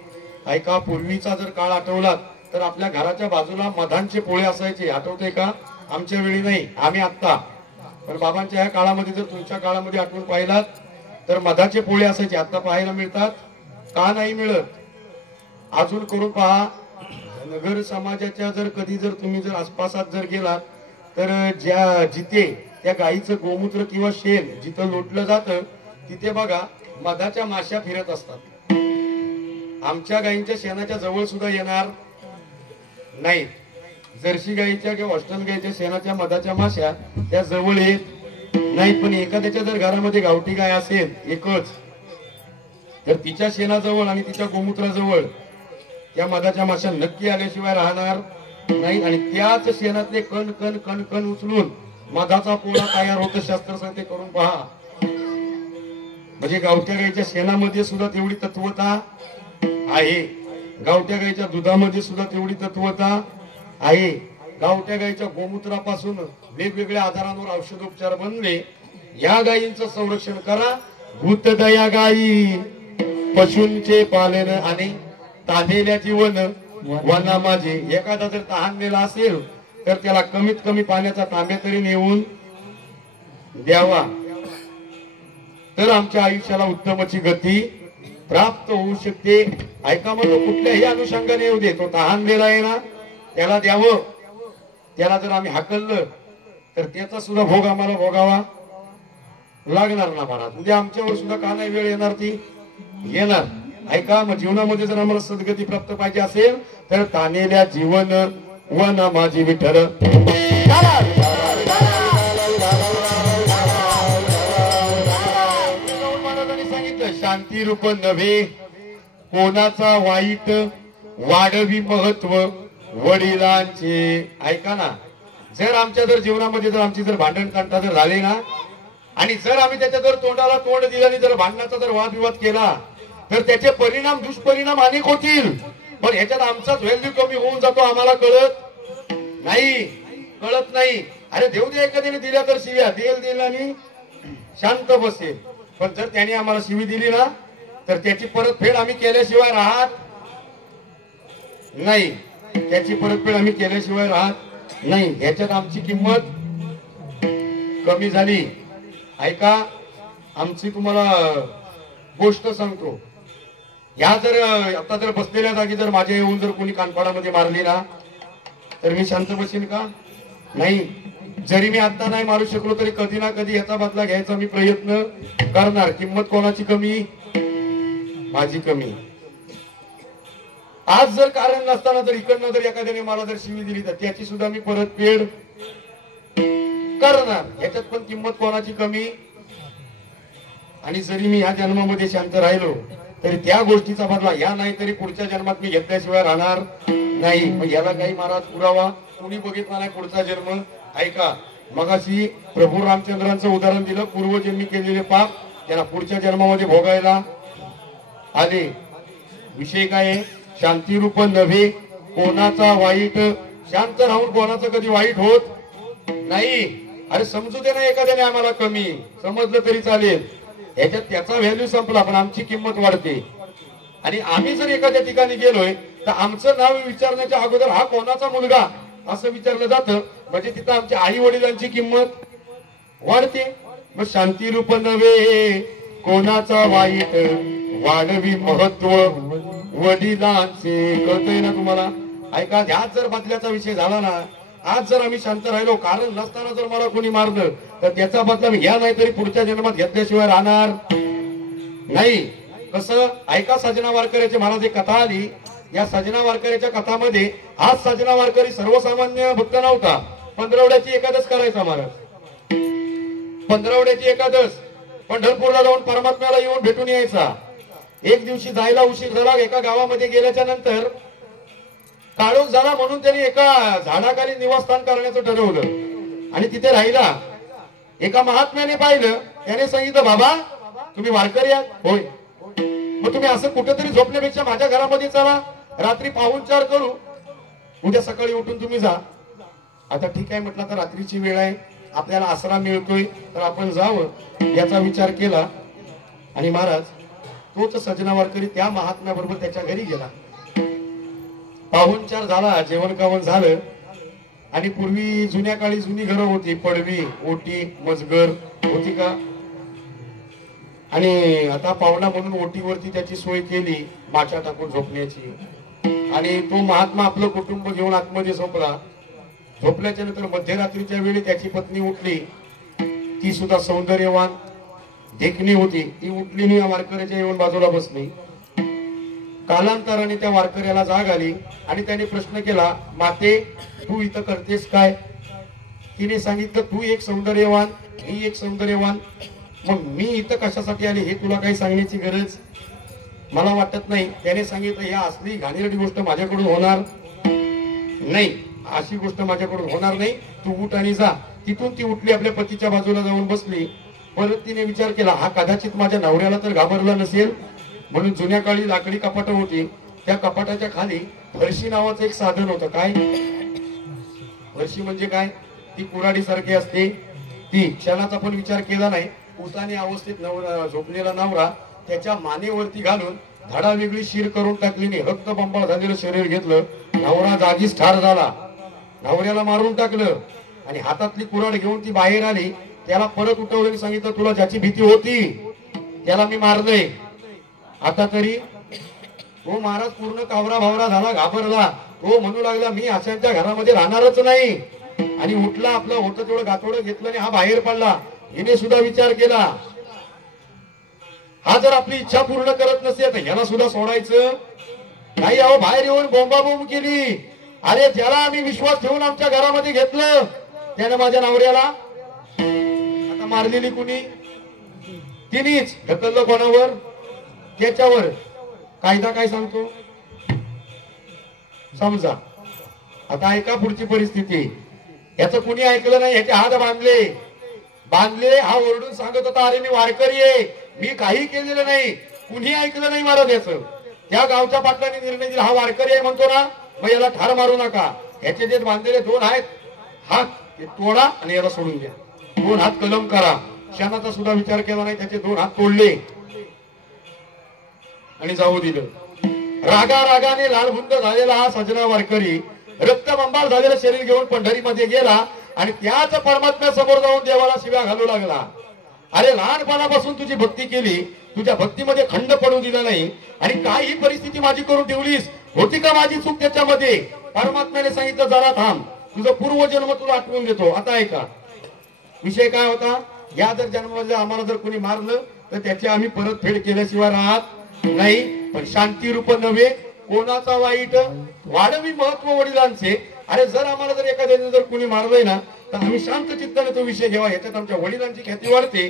ऐका पूर्वीचा जर काळ आठवला तर आपल्या घराच्या बाजूला मधांचे पोळे असायचे. आठवतंय का. आमच्या वेळी नाही आम्ही आत्ता पण बाबांच्या ह्या काळामध्ये जर तुमच्या काळामध्ये आठवून पाहिलात तर मधाचे पोळे असायचे. आता पाहायला मिळतात का नाही मिळत. अजून करून पहा. नगर समाजाच्या जर कधी जर तुम्ही जर आसपासात जर गेलात तर जिथे त्या गायीचं गोमूत्र किंवा शेण जिथं लोटलं जातं तिथे बघा मधाच्या माश्या फिरत असतात. आमच्या गायींच्या शेणाच्या जवळ सुद्धा येणार नाहीत. जर्सी गायीच्या किंवा हॉस्टन गायीच्या शेणाच्या मधाच्या माश्या त्या जवळ येत नाहीत. पण एखाद्याच्या जर घरामध्ये गावठी गाय असेल एकच तर तिच्या शेणाजवळ आणि तिच्या गोमूत्राजवळ त्या मधाच्या माश्या नक्की आल्याशिवाय राहणार नाही. आणि त्याच शेणातले कण कण कण कण उचलून मधाचा पोळा तयार होतो. शास्त्र सांगते करून पहा. म्हणजे गावठ्या गायीच्या शेणामध्ये सुद्धा तेवढी तत्वता आहे. गावठ्या गायीच्या दुधामध्ये सुद्धा तेवढी तत्वता आहे. गावठ्या गायीच्या गोमूत्रापासून वेगवेगळ्या आजारांवर औषधोपचार बनले. या गायींचं संरक्षण करा. भूतदया गायी पशूंचे पालन आणि तांदेल्या जीवन वना माझे. एखादा जर तहानलेला असेल तर त्याला कमीत कमी पाण्याचा तांब्या तरी नेऊन द्यावा तर आमच्या आयुष्याला उत्तमची गती प्राप्त होऊ शकते. ऐका मग तो कुठल्याही अनुषंगाने येऊ दे. तो तहानलेला आहे ना त्याला द्यावं. त्याला जर आम्ही हाकललं तर त्याचा सुद्धा भोग आम्हाला भोगावा लागणार ना महाराज. उद्या आमच्यावर सुद्धा का नाही वेळ येणार ती येणार. ऐका मग जीवनामध्ये जर आम्हाला सद्गती प्राप्त पाहिजे असेल तर तानेल्या जीवन वन माझी विठ्ठल. महाराजांनी सांगितलं शांती रूप नव्हे कोणाचा वाईट वाढवी महत्व वडिलांचे. ऐका ना जर आमच्या जर जीवनामध्ये जर आमची जर भांडण तंटा जर झाले ना आणि जर आम्ही त्याच्या जर तोंडाला तोंड दिलं आणि जर भांडणाचा जर वादविवाद केला तर त्याचे परिणाम दुष्परिणाम अनेक होतील. पण ह्याच्यात आमचाच व्हॅल्यू कमी होऊन जातो. आम्हाला कळत नाही. अरे देऊ दे एखाद्याने दिल्या तर शिव्या देईल आणि शांत बसेल. पण जर त्याने आम्हाला शिवी दिली ना तर त्याची परतफेड आम्ही केल्याशिवाय राहत नाही. त्याची परतफेड आम्ही केल्याशिवाय राहत नाही. ह्याच्यात आमची किंमत कमी झाली. ऐका आमची तुम्हाला गोष्ट सांगतो. या जर आता जर बसलेल्या जागी जर माझ्या येऊन जर कोणी कानपाडामध्ये मारली ना तर मी शांत बसेन का नाही. जरी मी आता नाही मारू शकलो तरी कधी ना कधी याचा बदला घ्यायचा मी प्रयत्न करणार. किंमत कोणाची कमी माझी कमी. आज जर कारण नसताना जर इकडनं जर एखाद्याने मला जर शिवी दिली तर त्याची सुद्धा मी परतफेड करणार. याच्यात पण किंमत कोणाची कमी. आणि जरी मी या जन्मामध्ये शांत राहिलो तरी त्या गोष्टीचा बदला या नाही तरी पुढच्या जन्मात मी घेतल्याशिवाय राहणार नाही. मग याला काही महाराज पुरावा कुणी बघितला नाही पुढचा जन्म. ऐका, मगाशी प्रभू रामचंद्रांचं उदाहरण दिलं. पूर्वजन्मी केलेले पाप त्याला पुढच्या जन्मामध्ये भोगायला आले. विषय काय आहे? शांतिरूप नव्हे कोणाचा वाईट. शांत राहून कोणाचं कधी वाईट होत नाही. अरे समजू दे ना एखाद्याने आम्हाला कमी, समजलं तरी चालेल. याच्यात त्याचा व्हॅल्यू संपला पण आमची किंमत वाढते. आणि आम्ही जर एखाद्या ठिकाणी गेलोय तर आमचं नाव विचारण्याच्या अगोदर हा कोणाचा मुलगा असं विचारलं जातं. म्हणजे तिथं आमच्या आई वडिलांची किंमत वाढते. मग शांतिरूप नव्हे कोणाचा वाईट वाढवी महत्व वडिलांचे. कळतंय ना तुम्हाला? ऐका, ह्याच जर बदल्याचा विषय झाला ना, आज जर आम्ही शांत राहिलो कारण नसताना जर मला कोणी मारलं तर त्याचा बदला मी या नाही तरी पुढच्या जन्मात घेतल्याशिवाय राहणार नाही. कसं? ऐका, सजना वारकऱ्याची महाराज एक कथा आली. या सजना वारकऱ्याच्या कथामध्ये हा सजना वारकरी सर्वसामान्य भक्त नव्हता. पंधरवड्याची एकादश करायचा महाराज. पंधरवड्याची एकादश पंढरपूरला जाऊन परमात्म्याला येऊन भेटून यायचा. एक दिवशी जायला उशीर झाला. एका गावामध्ये गेल्याच्या नंतर काळोख झाला म्हणून त्यांनी एका झाडाखाली निवासस्थान करण्याचं ठरवलं आणि तिथे राहिला. एका महात्म्याने पाहिलं. त्याने सांगितलं, बाबा तुम्ही वारकरी आहात? होय. मग तुम्ही असं कुठेतरी झोपण्यापेक्षा माझ्या घरामध्ये चला, रात्री पाहुणचार करू, उद्या सकाळी उठून तुम्ही जा. आता ठीक आहे म्हटलं, तर रात्रीची वेळ आहे, आपल्याला आसरा मिळतोय तर आपण जावं याचा विचार केला. आणि महाराज तोच सजना वारकरी त्या महात्म्याबरोबर त्याच्या घरी गेला. पाहुणचार झाला, जेवण खावण झालं. आणि पूर्वी जुन्या काळी जुनी घरं होती, पडवी, ओटी, मजगर होती का? आणि आता पाहुणा म्हणून ओटीवरती त्याची सोय केली माच्या टाकून झोपण्याची. आणि तो महात्मा आपलं कुटुंब घेऊन आतमध्ये झोपला. झोपल्याच्या नंतर मध्यरात्रीच्या वेळी त्याची पत्नी उठली. ती सुद्धा सौंदर्यवान देखणी होती. ती उठली आणि वारकऱ्याच्या येऊन बाजूला बसली. कालांतराने त्या वारकऱ्याला जाग आली आणि त्याने प्रश्न केला, माते तू इथं करतेस काय? तिने सांगितलं, तू एक सौंदर्यवान, मी एक सौंदर्यवान, मग मी इथं कशासाठी आले हे तुला काही सांगण्याची गरज मला वाटत नाही. त्याने सांगितलं, या असली घाणेरडी गोष्ट माझ्याकडून होणार नाही, अशी गोष्ट माझ्याकडून होणार नाही, तू उठ आणि जा. तिथून ती उठली, आपल्या पतीच्या बाजूला जाऊन बसली. परत तिने विचार केला, हा कदाचित माझ्या नवऱ्याला तर घाबरला नसेल. म्हणून जुन्या काळी लाकडी कपाट होती. त्या कपाटाच्या खाली फरशी नावाचं एक साधन होतं. काय फरशी म्हणजे काय? ती कुऱ्हाडी सारखी असते. ती क्षणाचा पण विचार केला नाही. उतानी अवस्थेत झोपलेला नवरा त्याच्या मानेवरती घालून धडा वेगळी शीर करून टाकली. रक्तबंबाळ झालेलं शरीर घेतलं. नवरा जागीच ठार झाला. नवऱ्याला मारून टाकलं आणि हातातली कुऱ्हाड घेऊन ती बाहेर आली. त्याला परत उठवलं, सांगितलं, तुला ज्याची भीती होती त्याला मी मारलंय. आता तरी तो महाराज पूर्ण कावरा भावरा झाला, घाबरला. तो म्हणू लागला, मी अशांच्या घरामध्ये राहणारच नाही. आणि उठला, आपलं होतं तेवढं गाठोडं घेतलं आणि हा बाहेर पडला. हिने सुद्धा विचार केला, हा जर आपली इच्छा पूर्ण करत नसेल तर ह्याला सुद्धा सोडायचं नाही. अहो बाहेर येऊन बोंबाबोंब केली. अरे ज्याला आम्ही विश्वास ठेवून आमच्या घरामध्ये घेतलं त्याने माझ्या नवऱ्याला आता मारलेली कुणी? तिनेच. ढकललं कोणावर? त्याच्यावर. कायदा काय सांगतो समजा. आता ऐका पुढची परिस्थिती. याचं कुणी ऐकलं नाही. याचे हात बांधले. हा ओरडून सांगत होता, अरे मी वारकरी आहे, मी काही केलेलं नाही. कुणी ऐकलं नाही महाराज याचं. त्या गावच्या पाटलाने निर्णय दिला, हा वारकरी आहे म्हणतो ना, मग याला ठार मारू नका. याचे जे बांधलेले दोन आहेत हात ते तोडा आणि याला सोडून द्या. दोन हात कलम करा. क्षणाचा सुद्धा विचार केला नाही. त्याचे दोन हात तोडले आणि जाऊ दिलं. रागाने लालबुंद झालेला हा सजना वारकरी रक्तबंबाळ झालेलं शरीर घेऊन पंढरीमध्ये गेला आणि त्याच परमात्म्या समोर जाऊन देवाला शिव्या घालू लागला. अरे लहानपणापासून तुझी भक्ती केली, तुझ्या भक्तीमध्ये खंड पडू दिला नाही आणि काही ही परिस्थिती माझी करून ठेवलीस. होती का माझी चूक त्याच्यामध्ये? परमात्म्याने सांगितलं, जरा थांब, तुझं पूर्वजन्म तुला आठवून देतो. आता ऐका विषय काय होता. या जर जन्मामध्ये आम्हाला जर कोणी मारलं तर त्याची आम्ही परतफेड केल्याशिवाय राहत नाही. पण शांती रूप नव्हे कोणाचा वाईट वाढवी महत्व वडिलांचे. अरे जर आम्हाला जर एखाद्याने जर कोणी मारलंय ना तर आम्ही शांत चित्ताने तो विषय घ्यावा, याच्यात आमच्या वडिलांची ख्याती वाढते.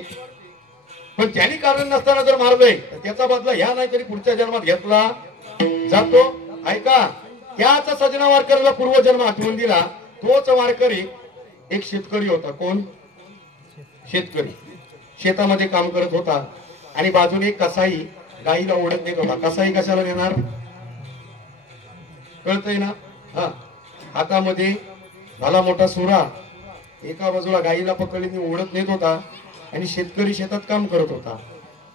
पण त्यांनी कारण नसताना जर मारलंय तर त्याचा बदला ह्या नाही तरी पुढच्या जन्मात घेतला जातो. ऐका, त्याच सजना वारकरीला पूर्वजन्म आठवून दिला. तोच वारकरी एक शेतकरी होता. कोण? शेतकरी. शेतामध्ये काम करत होता आणि बाजूने एक कसाई गाईला ओढत नेत होता. कसाई कशाला नेणार? कळतंय ना? हा, हातामध्ये भला मोठा सुरा, एका बाजूला गाईला पकडली ओढत नेत होता आणि शेतकरी शेतात काम करत होता.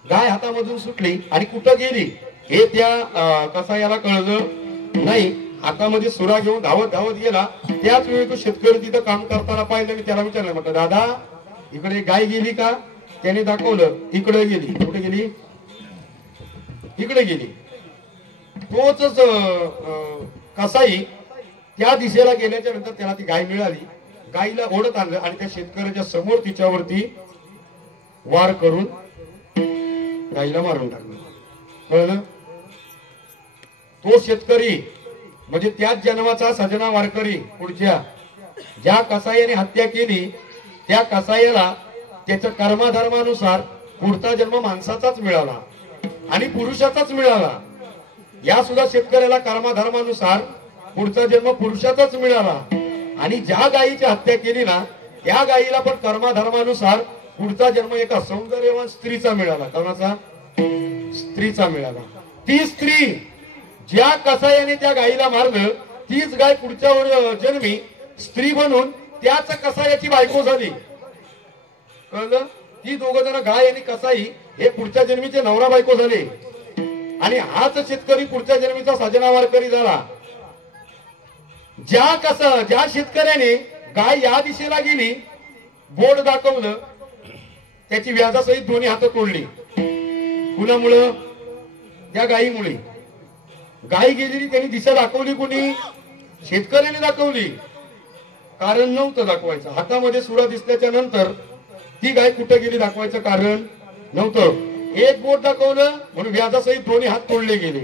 गाय हातामधून सुटली आणि कुठं गेली हे त्या कसायाला कळलं नाही. हातामध्ये सुरा घेऊन धावत धावत गेला. त्याच वेळी तो शेतकरी तिथं काम करताना पाहिलं आणि त्याला विचारलं, म्हटलं दादा इकडे गाय गेली का? त्याने दाखवलं, इकडे गेली. कुठे गेली? इकडे गेली. तोच कसाई त्या दिशेला गेल्याच्या नंतर त्याला ती गाय मिळाली. गायीला ओढत आणलं आणि त्या शेतकऱ्याच्या समोर तिच्यावरती वार करून गायीला मारून टाकलं. कळलं? तो शेतकरी म्हणजे त्याच जन्माचा सजना वारकरी. पुढच्या ज्या कसायाने हत्या केली त्या कसायाला त्याच्या कर्मधर्मानुसार पुढचा जन्म माणसाचाच मिळाला आणि पुरुषाचाच मिळाला. या सुद्धा शेतकऱ्याला कर्मधर्मानुसार पुढचा जन्म पुरुषाचाच मिळाला. आणि ज्या गायीची हत्या केली ना त्या गायीला पण कर्मधर्मानुसार पुढचा जन्म एका सौंदर्यवान स्त्रीचा मिळाला. कोणाचा? स्त्रीचा मिळाला. ती स्त्री ज्या कसायाने त्या गायीला मारलं तीच गाय पुढच्या जन्मी स्त्री बनून त्याच कसायाची बायको झाली. कळलं? ती दोघ जण गाय आणि कसाई हे पुढच्या जन्मीचे नवरा बायको झाले आणि हाच शेतकरी पुढच्या जन्मीचा सजना वारकरी झाला. ज्या शेतकऱ्याने गाय या दिशेला गेली, बोर्ड दाखवलं, त्याची व्याजासहित दोन्ही हात तोडली. कुणामुळं? त्या गायीमुळे. गाय गेलेली त्यांनी दिशा दाखवली कोणी? शेतकऱ्याने दाखवली. कारण नव्हतं दाखवायचं. हातामध्ये सुरा दिसल्याच्या नंतर ती गाय कुठे गेली दाखवायचं कारण नव्हतं. एक बोट दाखवलं म्हणून व्याजासहित दोन्ही हात तोडले गेले.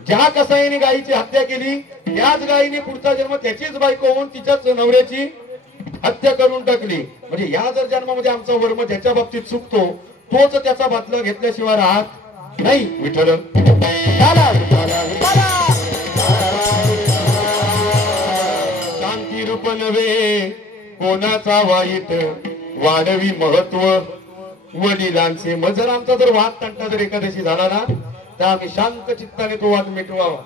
ज्या कसाईने गायीची हत्या केली त्याच गायीने पुढचा जन्म त्याचीच बायको होऊन तिच्याच नवऱ्याची हत्या करून टाकली. म्हणजे या जर जन्मामध्ये आमचा वर्म ज्याच्या बाबतीत चुकतो तोच त्याचा बदला घेतल्याशिवाय राहत नाही. विठ्ठल शांती रूप नव्हे कोणाचा वाईट वाढवी महत्व वडिलांचे. मग जर आमचा जर वाद तंटा जर एकादशी झाला ना तर आम्ही शांत चित्ताने तो वाद मिटवावा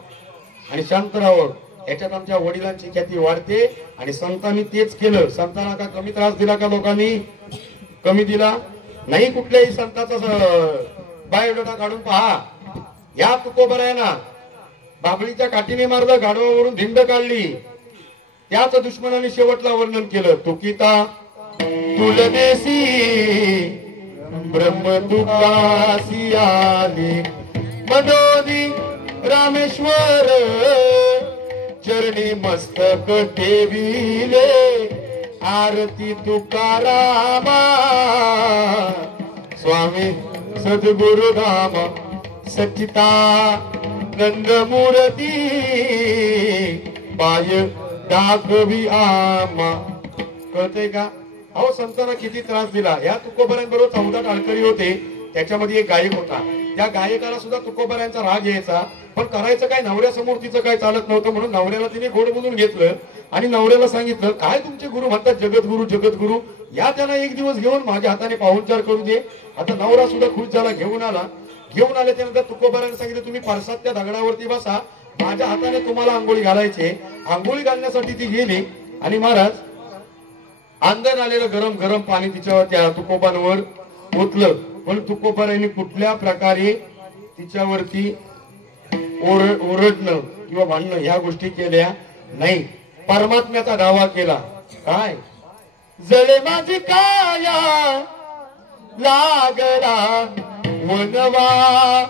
आणि शांत राहावं. याच्यात आमच्या वडिलांची ख्याती वाढते. आणि संतांनी तेच केलं. संतांना का कमी त्रास दिला का? लोकांनी कमी दिला नाही. कुठल्याही संताचा बायोडाटा काढून पहा. या तुकोबरायांना बाबळीच्या काठीने मारलं, गाढवावरून धिंड काढली. त्याच दुश्मनाने शेवटला वर्णन केलं. तुकिता तुलदेसी ब्रह्म तुकासी आले मनोनी रामेश्वर चरणी मस्तक ठेविले आरती तुकारामा स्वामी सद्गुरुधाम सच्चिता नंदमूर्ती पाय दाखवी आमा. कळतंय का? अहो संतांना किती त्रास दिला. या तुकोबऱ्यांबरोबर 14 टाळकरी होते. त्याच्यामध्ये एक गायक होता. त्या गायकाला सुद्धा तुकोबऱ्यांचा राग यायचा. पण करायचं काय? नवऱ्यासमोर तिचं काय चालत नव्हतं म्हणून नवऱ्याला तिने गोड बोलून घेतलं आणि नवऱ्याला सांगितलं, काय तुमचे गुरु म्हणतात जगद्गुरु जगद्गुरु, या त्यांना एक दिवस घेऊन माझ्या हाताने पाहुणचार करू दे. आता नवरा सुद्धा खुश झाला. घेऊन आला. घेऊन आल्याच्या नंतर तुकोबऱ्याने सांगितलं, तुम्ही परसात त्या दगडावरती बसा, माझ्या हाताने तुम्हाला आंघोळी घालायचे. आंघोळी घालण्यासाठी ती गेली आणि महाराज आंदण आलेलं गरम गरम पाणी तिच्यावर त्या तुकोबांवर ओतलं. पण तुकोबारांनी कुठल्या प्रकारे तिच्यावरती ओरडणं किंवा भांडणं ह्या गोष्टी केल्या नाही. परमात्म्याचा दावा केला. काय? जळे माझी काया लागला वनवा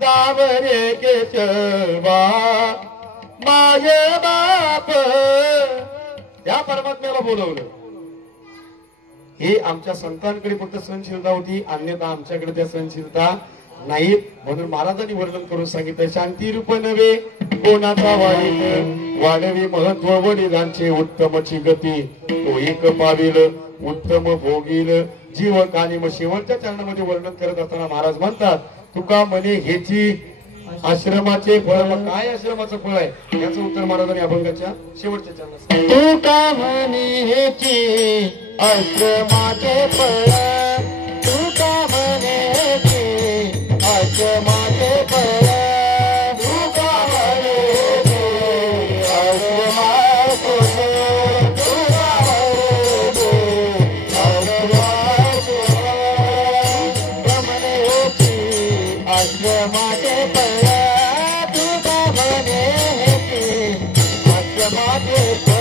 दावरे केशवा माय बाप. या परमात्म्याला बोलवलं. हे आमच्या संतांकडे फक्त सहनशीलता होती, अन्यथा आमच्याकडे त्या सहनशीलता नाहीत. म्हणून महाराजांनी वर्णन करून सांगितलं, शांती रूप नव्हे कोणाचा वाढीत, वाढवी महत्व वडिलांचे उत्तमची गती, तो एक पाविल उत्तम भोगील जीव कानी. मग शेवटच्या चरणामध्ये वर्णन करत असताना महाराज म्हणतात, तुका म्हणे हेची आश्रमाचे फळ. मग काय आश्रमाचं फळ आहे याचं उत्तर महाराजांनी अभंगाच्या शेवटच्या चरणात, तुका म्हणे हेची आश्रमाचे फळ, तुका म्हणे हेची आश्रमाचे फळ, तुका म्हणे हेची आश्रमाचे फळ, तुका म्हणे हेची आश्रमाचे फळ, तुका म्हणे हेची आश्रमाचे फळ.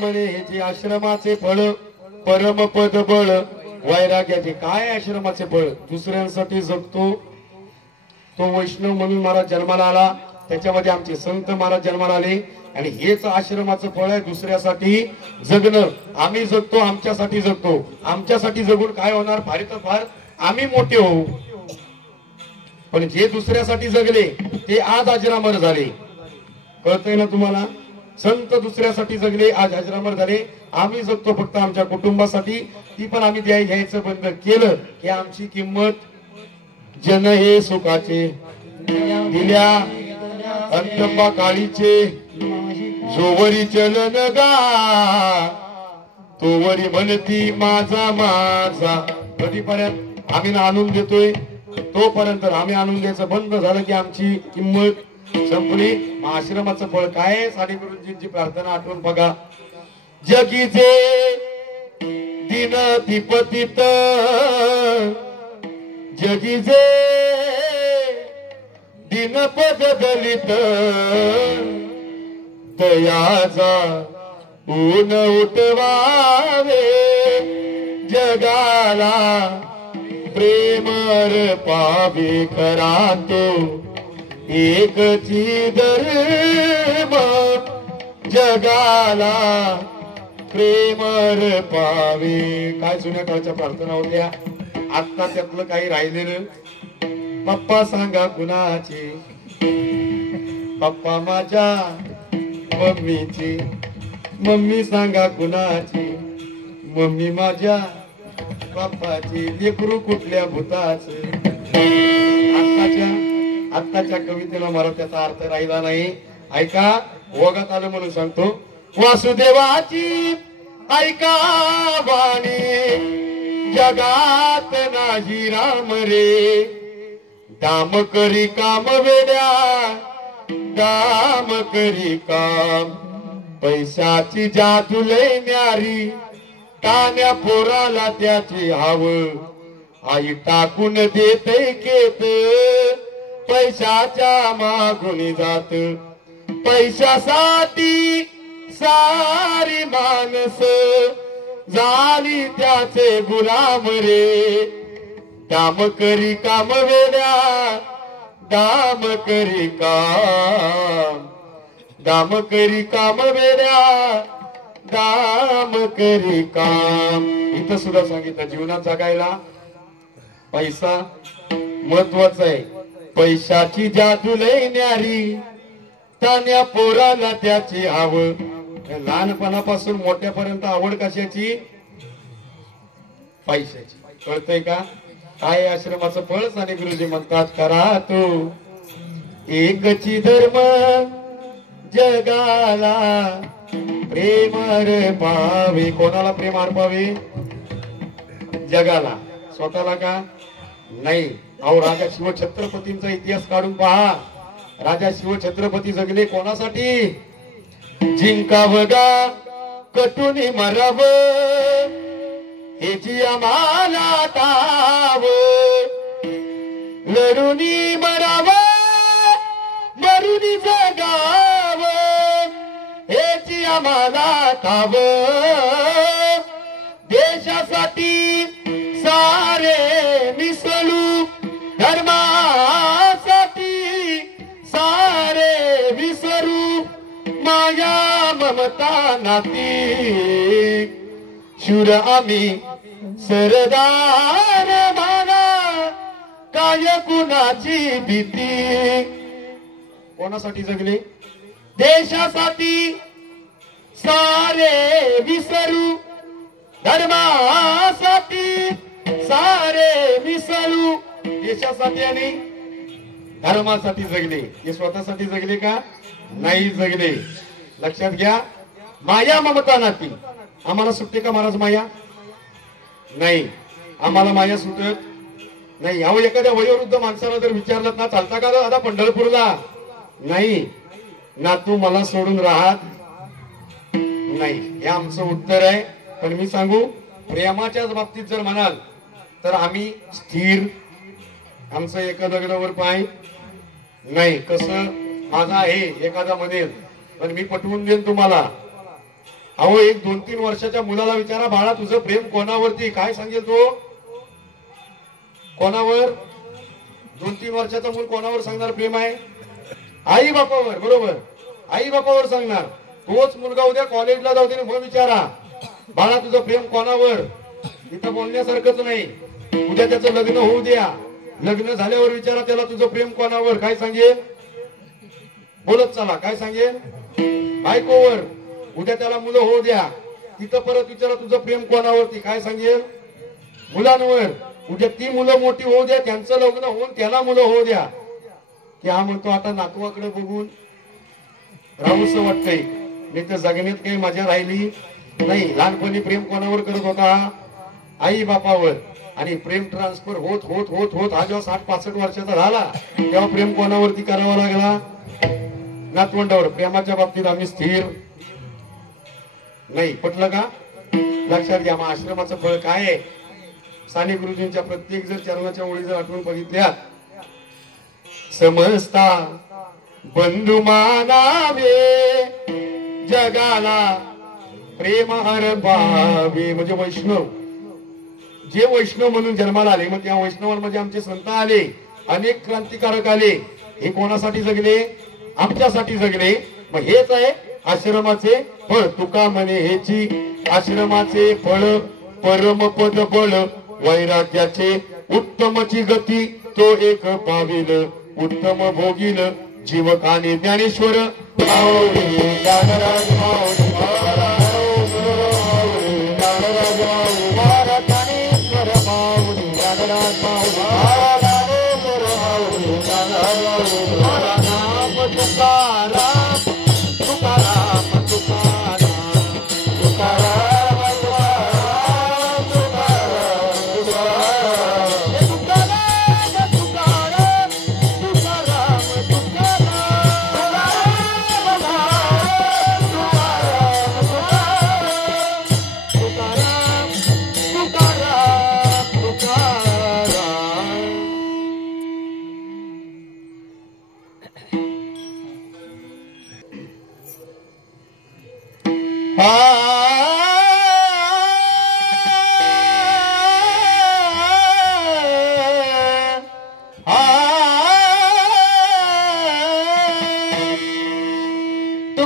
म्हणे हेचे आश्रमाचे फळ परमपद बळ वैराग्याचे. काय आश्रमाचे फळ? दुसऱ्यांसाठी जगतो तो वैष्णव म्हणून महाराज जन्माला आला, त्याच्यामध्ये आमचे संत महाराज जन्माला आले आणि हेच आश्रमाचं फळ आहे, दुसऱ्यासाठी जगणं. आम्ही जगतो, आमच्यासाठी जगतो. आमच्यासाठी जगून काय होणार? फार तर फार आम्ही मोठे होऊ, पण जे दुसऱ्यासाठी जगले ते आज अजरामर झाले. कळतंय ना तुम्हाला? संत दुसऱ्यासाठी जगले, आज अजरामर झाले. आम्ही जगतो फक्त आमच्या कुटुंबासाठी, ती पण आम्ही घ्यायचं बंद केलं की आमची किंमत जन हे सुखाचे दिल्या अंतंबा काळीचे जोवरी चलन गा तोवरी म्हणती माझा माझा. कधीपर्यंत आम्ही आणून देतोय तोपर्यंत आम्ही आणून द्यायचं बंद झालं की आमची किंमत संपली. आश्रमाचं फळ काय? साडेगुरुजींची प्रार्थना आठवून बघा. जगीचे दिन दीपतीत जगीचे दिन पद दलित तयाचा ऊन उठवावे जगाला प्रेमर पावे खरा तो एकची धर्म जगाला प्रेमर पावे. काय जुन्या काळच्या प्रार्थना होत्या, आता त्यातलं काही राहिलेलं. पप्पा सांगा कुणाची? पप्पा माझ्या मम्मीची. मम्मी सांगा कुणाची? मम्मी माझ्या पप्पाची. लेकरू कुठल्या भूताच? आत्ताच्या कवितेला मला त्याचा अर्थ राहिला नाही. ऐका, ओघात आलं म्हणून सांगतो. वासुदेवाची ऐका वाणी जगात नाही राम रे. दाम करी काम वेड्या दाम करी काम. पैशाची जादू लय न्यारी कान्या पोराला त्याची हाव. आई टाकून देते केत पैशाच्या मागून जात. पैशासाठी सारी माणस झाली त्याचे गुलाम रे. दाम करी काम वेड्या दाम करी काम. दाम करी काम वेड्या, दाम करी काम. इथं सुद्धा सांगितलं जीवनात जगायला पैसा महत्वाचा आहे. पैशाची जादू लय न्यारी, तान्या पोराला त्याची आवड. लहानपणापासून मोठ्यापर्यंत आवड कशाची? पैशाची. कळतंय का? काय आश्रमाचं फळ? साने गुरुजी म्हणतात करा तो एकची धर्म जगाला प्रेम अर्पावे. कोणाला प्रेम अर्पावे? जगाला. स्वतःला का नाही? अहो राजा शिवछत्रपतींचा इतिहास काढून पहा. राजा शिवछत्रपती जगले कोणासाठी? जिंकावगा कटुनी मराव हेची आम्हाला ताव, लढुनी मराव मरुनी जगाव हेची आम्हाला ताव. देशासाठी सारे मिसळू, धर्मासाठी सारे विसरू, माया ममता नाती शूर आम्ही सरदार म्हणा, काय कुणाची भीती. कोणासाठी जगले? देशासाठी सारे विसरू, धर्मासाठी सारे विसरू. देशासाठी आणि धर्मासाठी जगले. हे स्वतःसाठी जगले का? नाही जगले. लक्षात घ्या. माया ममता नाती. आम्हाला सुटते का महाराज माया? नाही, आम्हाला माया सुटत नाही. अहो एखाद्या वयोवृद्ध माणसाला जर विचारलं ना चालता का दादा पंढरपूरला? नाही ना, तू मला सोडून राहत नाही, हे आमचं उत्तर आहे. पण मी सांगू, प्रेमाच्याच बाबतीत जर म्हणाल तर आम्ही स्थिर. आमचं एका दगडावर पाय नाही. कसं माझा आहे एखादा म्हणेल, पण मी पटवून देईन तुम्हाला. अहो एक 2-3 वर्षाच्या मुलाला विचारा, बाळा तुझं प्रेम कोणावरती? काय सांगेल तो? कोणावर? 2-3 वर्षाचा मूल कोणावर सांगणार प्रेम आहे? आई बापावर. बरोबर, आई बापावर सांगणार. तोच मुलगा उद्या कॉलेजला जाऊ दे, मग विचारा बाळा तुझं प्रेम कोणावर? इथं बोलण्यासारखंच नाही. उद्या त्याचं लग्न होऊ द्या, लग्न झाल्यावर विचारा त्याला तुझं प्रेम कोणावर? काय सांगेल? बोलत चला. काय सांगेल? बायकोवर. उद्या त्याला मुलं होऊ द्या, तिथं परत विचारा तुझं प्रेम कोणावरती? काय सांगेल? मुलांवर. उद्या ती मुलं मोठी होऊ द्या, त्यांचं लग्न होऊन त्याला मुलं होऊ द्या, की हा म्हणतो आता नातवाकडे बघून राहूसं वाटतंय. मी तर जगण्यात काही मजा राहिली नाही. लहानपणी प्रेम कोणावर करत होता? आई बापावर. आणि प्रेम ट्रान्सफर होत होत होत होत हा जेव्हा 60-65 वर्षाचा झाला तेव्हा प्रेम कोणावरती करावा लागला? नातवंडावर. प्रेमाच्या बाबतीत आम्ही स्थिर नाही. पटलं का? लक्षात घ्या. मग आश्रमाचं फळ काय आहे? साने गुरुजींच्या प्रत्येक जर चरणाच्या ओळी जर आठवून बघितल्या, समजता बंधू मानावे जगाला प्रेम अर्पावे. म्हणजे वैष्णव, जे वैष्णव म्हणून जन्माला आले, मग त्या वैष्णवांमध्ये आमचे संत आले, अनेक क्रांतिकारक आले. हे कोणासाठी जगले? आमच्यासाठी जगले. मग हेच आहे आश्रमाचे फळ. तुका म्हणे हेची आश्रमाचे फळ, परमपद बळ वैराग्याचे उत्तमची गती, तो एक पाविल उत्तम भोगील जीवकाने ज्ञानेश्वर माऊली ज्ञानराज माऊली ज्ञानेश्वर माऊली ज्ञानराज माऊली तुकाराम तुकाराम तुकाराम तुकाराम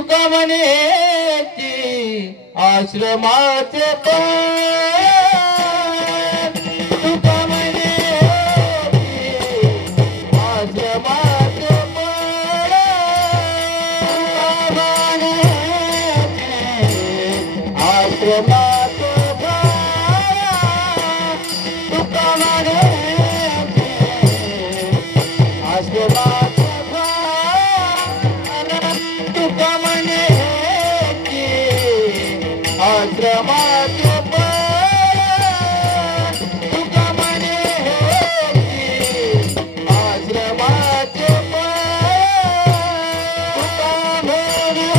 तुका म्हणे आश्रमाचे पण तुका म्हणे आश्रमाचे पण आश्रमाचे तुका म्हणे आश्रमाचे तुका म्हणे आश्रमाचे तुका म्हणे आश्रमाचे तुका म्हणे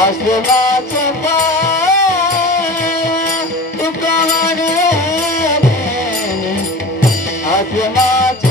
आश्रमाचे तुका म्हणे आश्रमाचे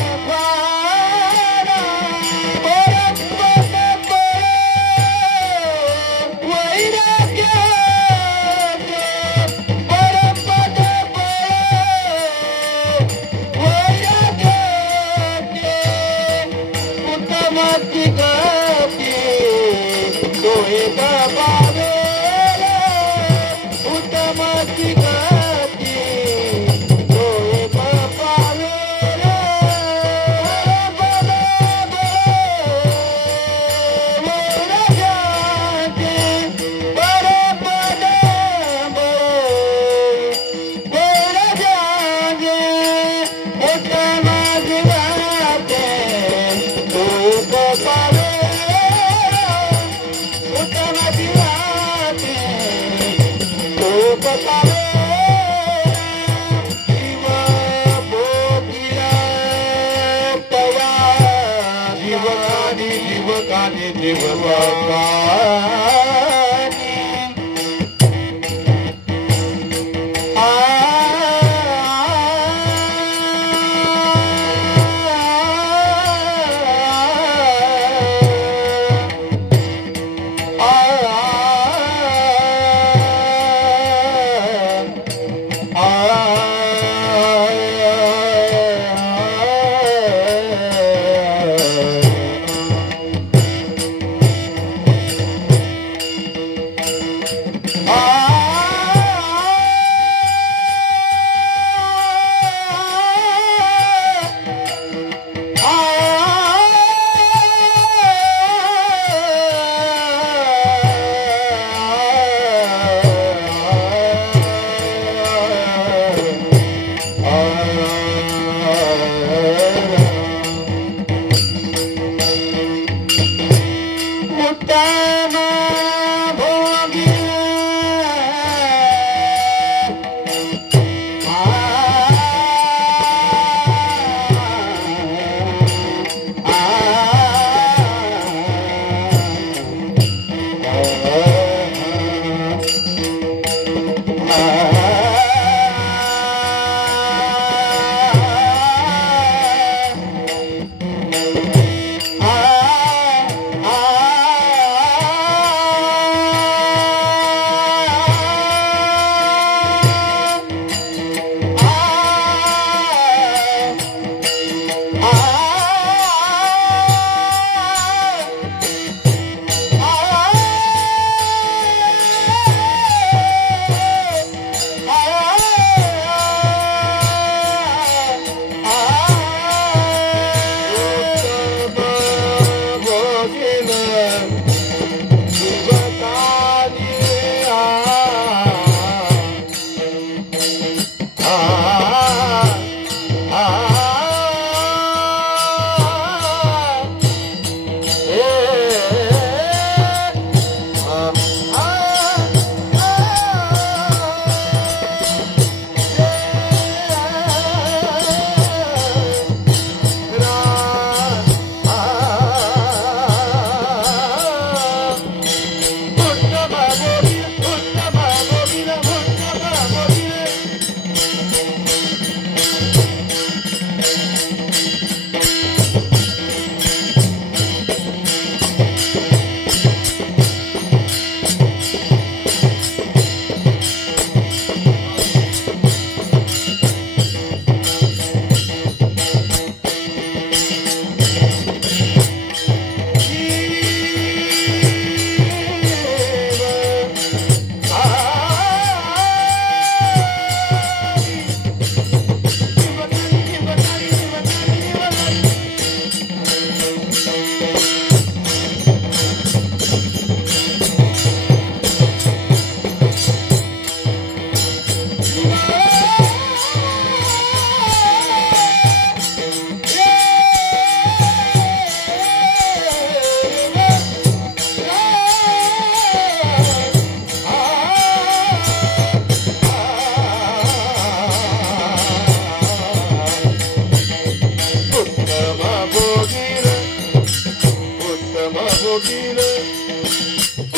भोगील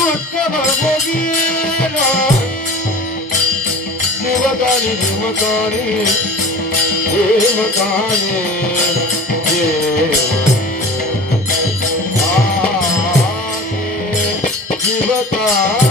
उत्तम भोगील जीवकानी जीवकानी जीवकानी जीवकानी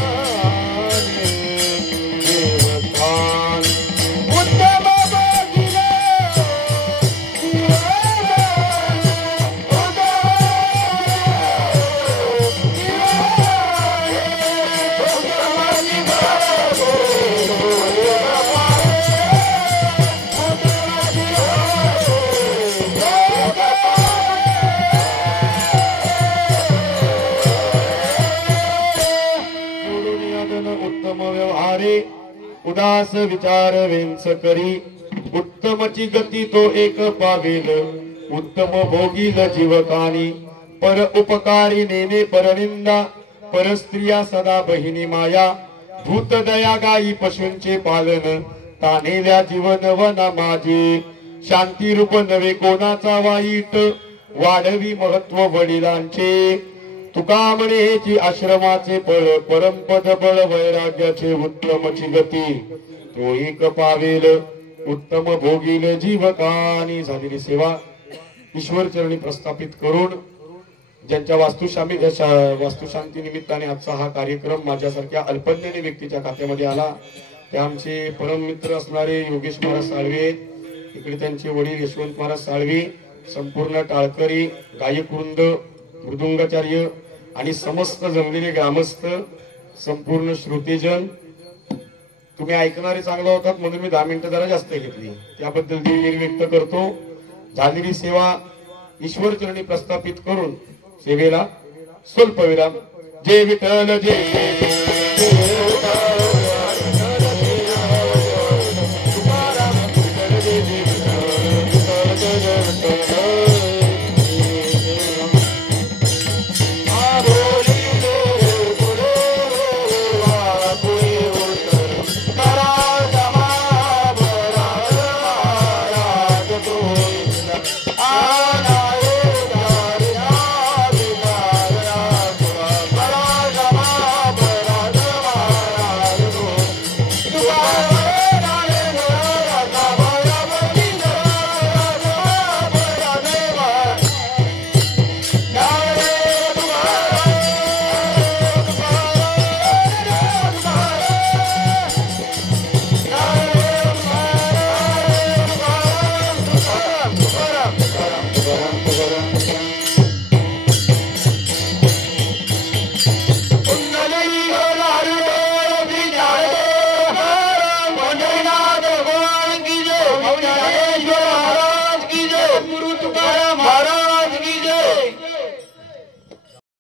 उदास विचार वेंच करी उत्तमची गती तो एक पावेल उत्तम भोगील जीवकानी पर उपकारी नेने परनिंदा परस्त्रिया सदा बहिणी माया भूत दया गायी पशूंचे पालन तानेल्या जीवन वना माझे शांती रूप नवे कोणाचा वाईट वाढवी महत्व वडिलांचे तुका म्हणेची आश्रमाचे फळ परमपद बळ वैराग्याचे उत्तमची गती तो एक पावेल उत्तम भोगील जीवकानी झालेली सेवा ईश्वर चरणी प्रस्थापित करून ज्यांच्या वास्तुशांती निमित्ताने आजचा हा कार्यक्रम माझ्यासारख्या अल्पज्ञानी व्यक्तीच्या खात्यामध्ये आला ते आमचे परम मित्र असणारे योगेश महाराज साळवे इकडे त्यांचे वडील यशवंत महाराज साळवे संपूर्ण टाळकरी गायकवृंद मृदुंगाचार्य आणि समस्त जमलेले ग्रामस्थ संपूर्ण श्रोतेजन तुम्ही ऐकणारे चांगला होतात म्हणून मी 10 मिनिटं जरा जास्त घेतली त्याबद्दल दिलगिरी व्यक्त करतो झालेली सेवा ईश्वर चरणी प्रस्थापित करून सेवेला स्वल्प विराम जय विठ्ठल जय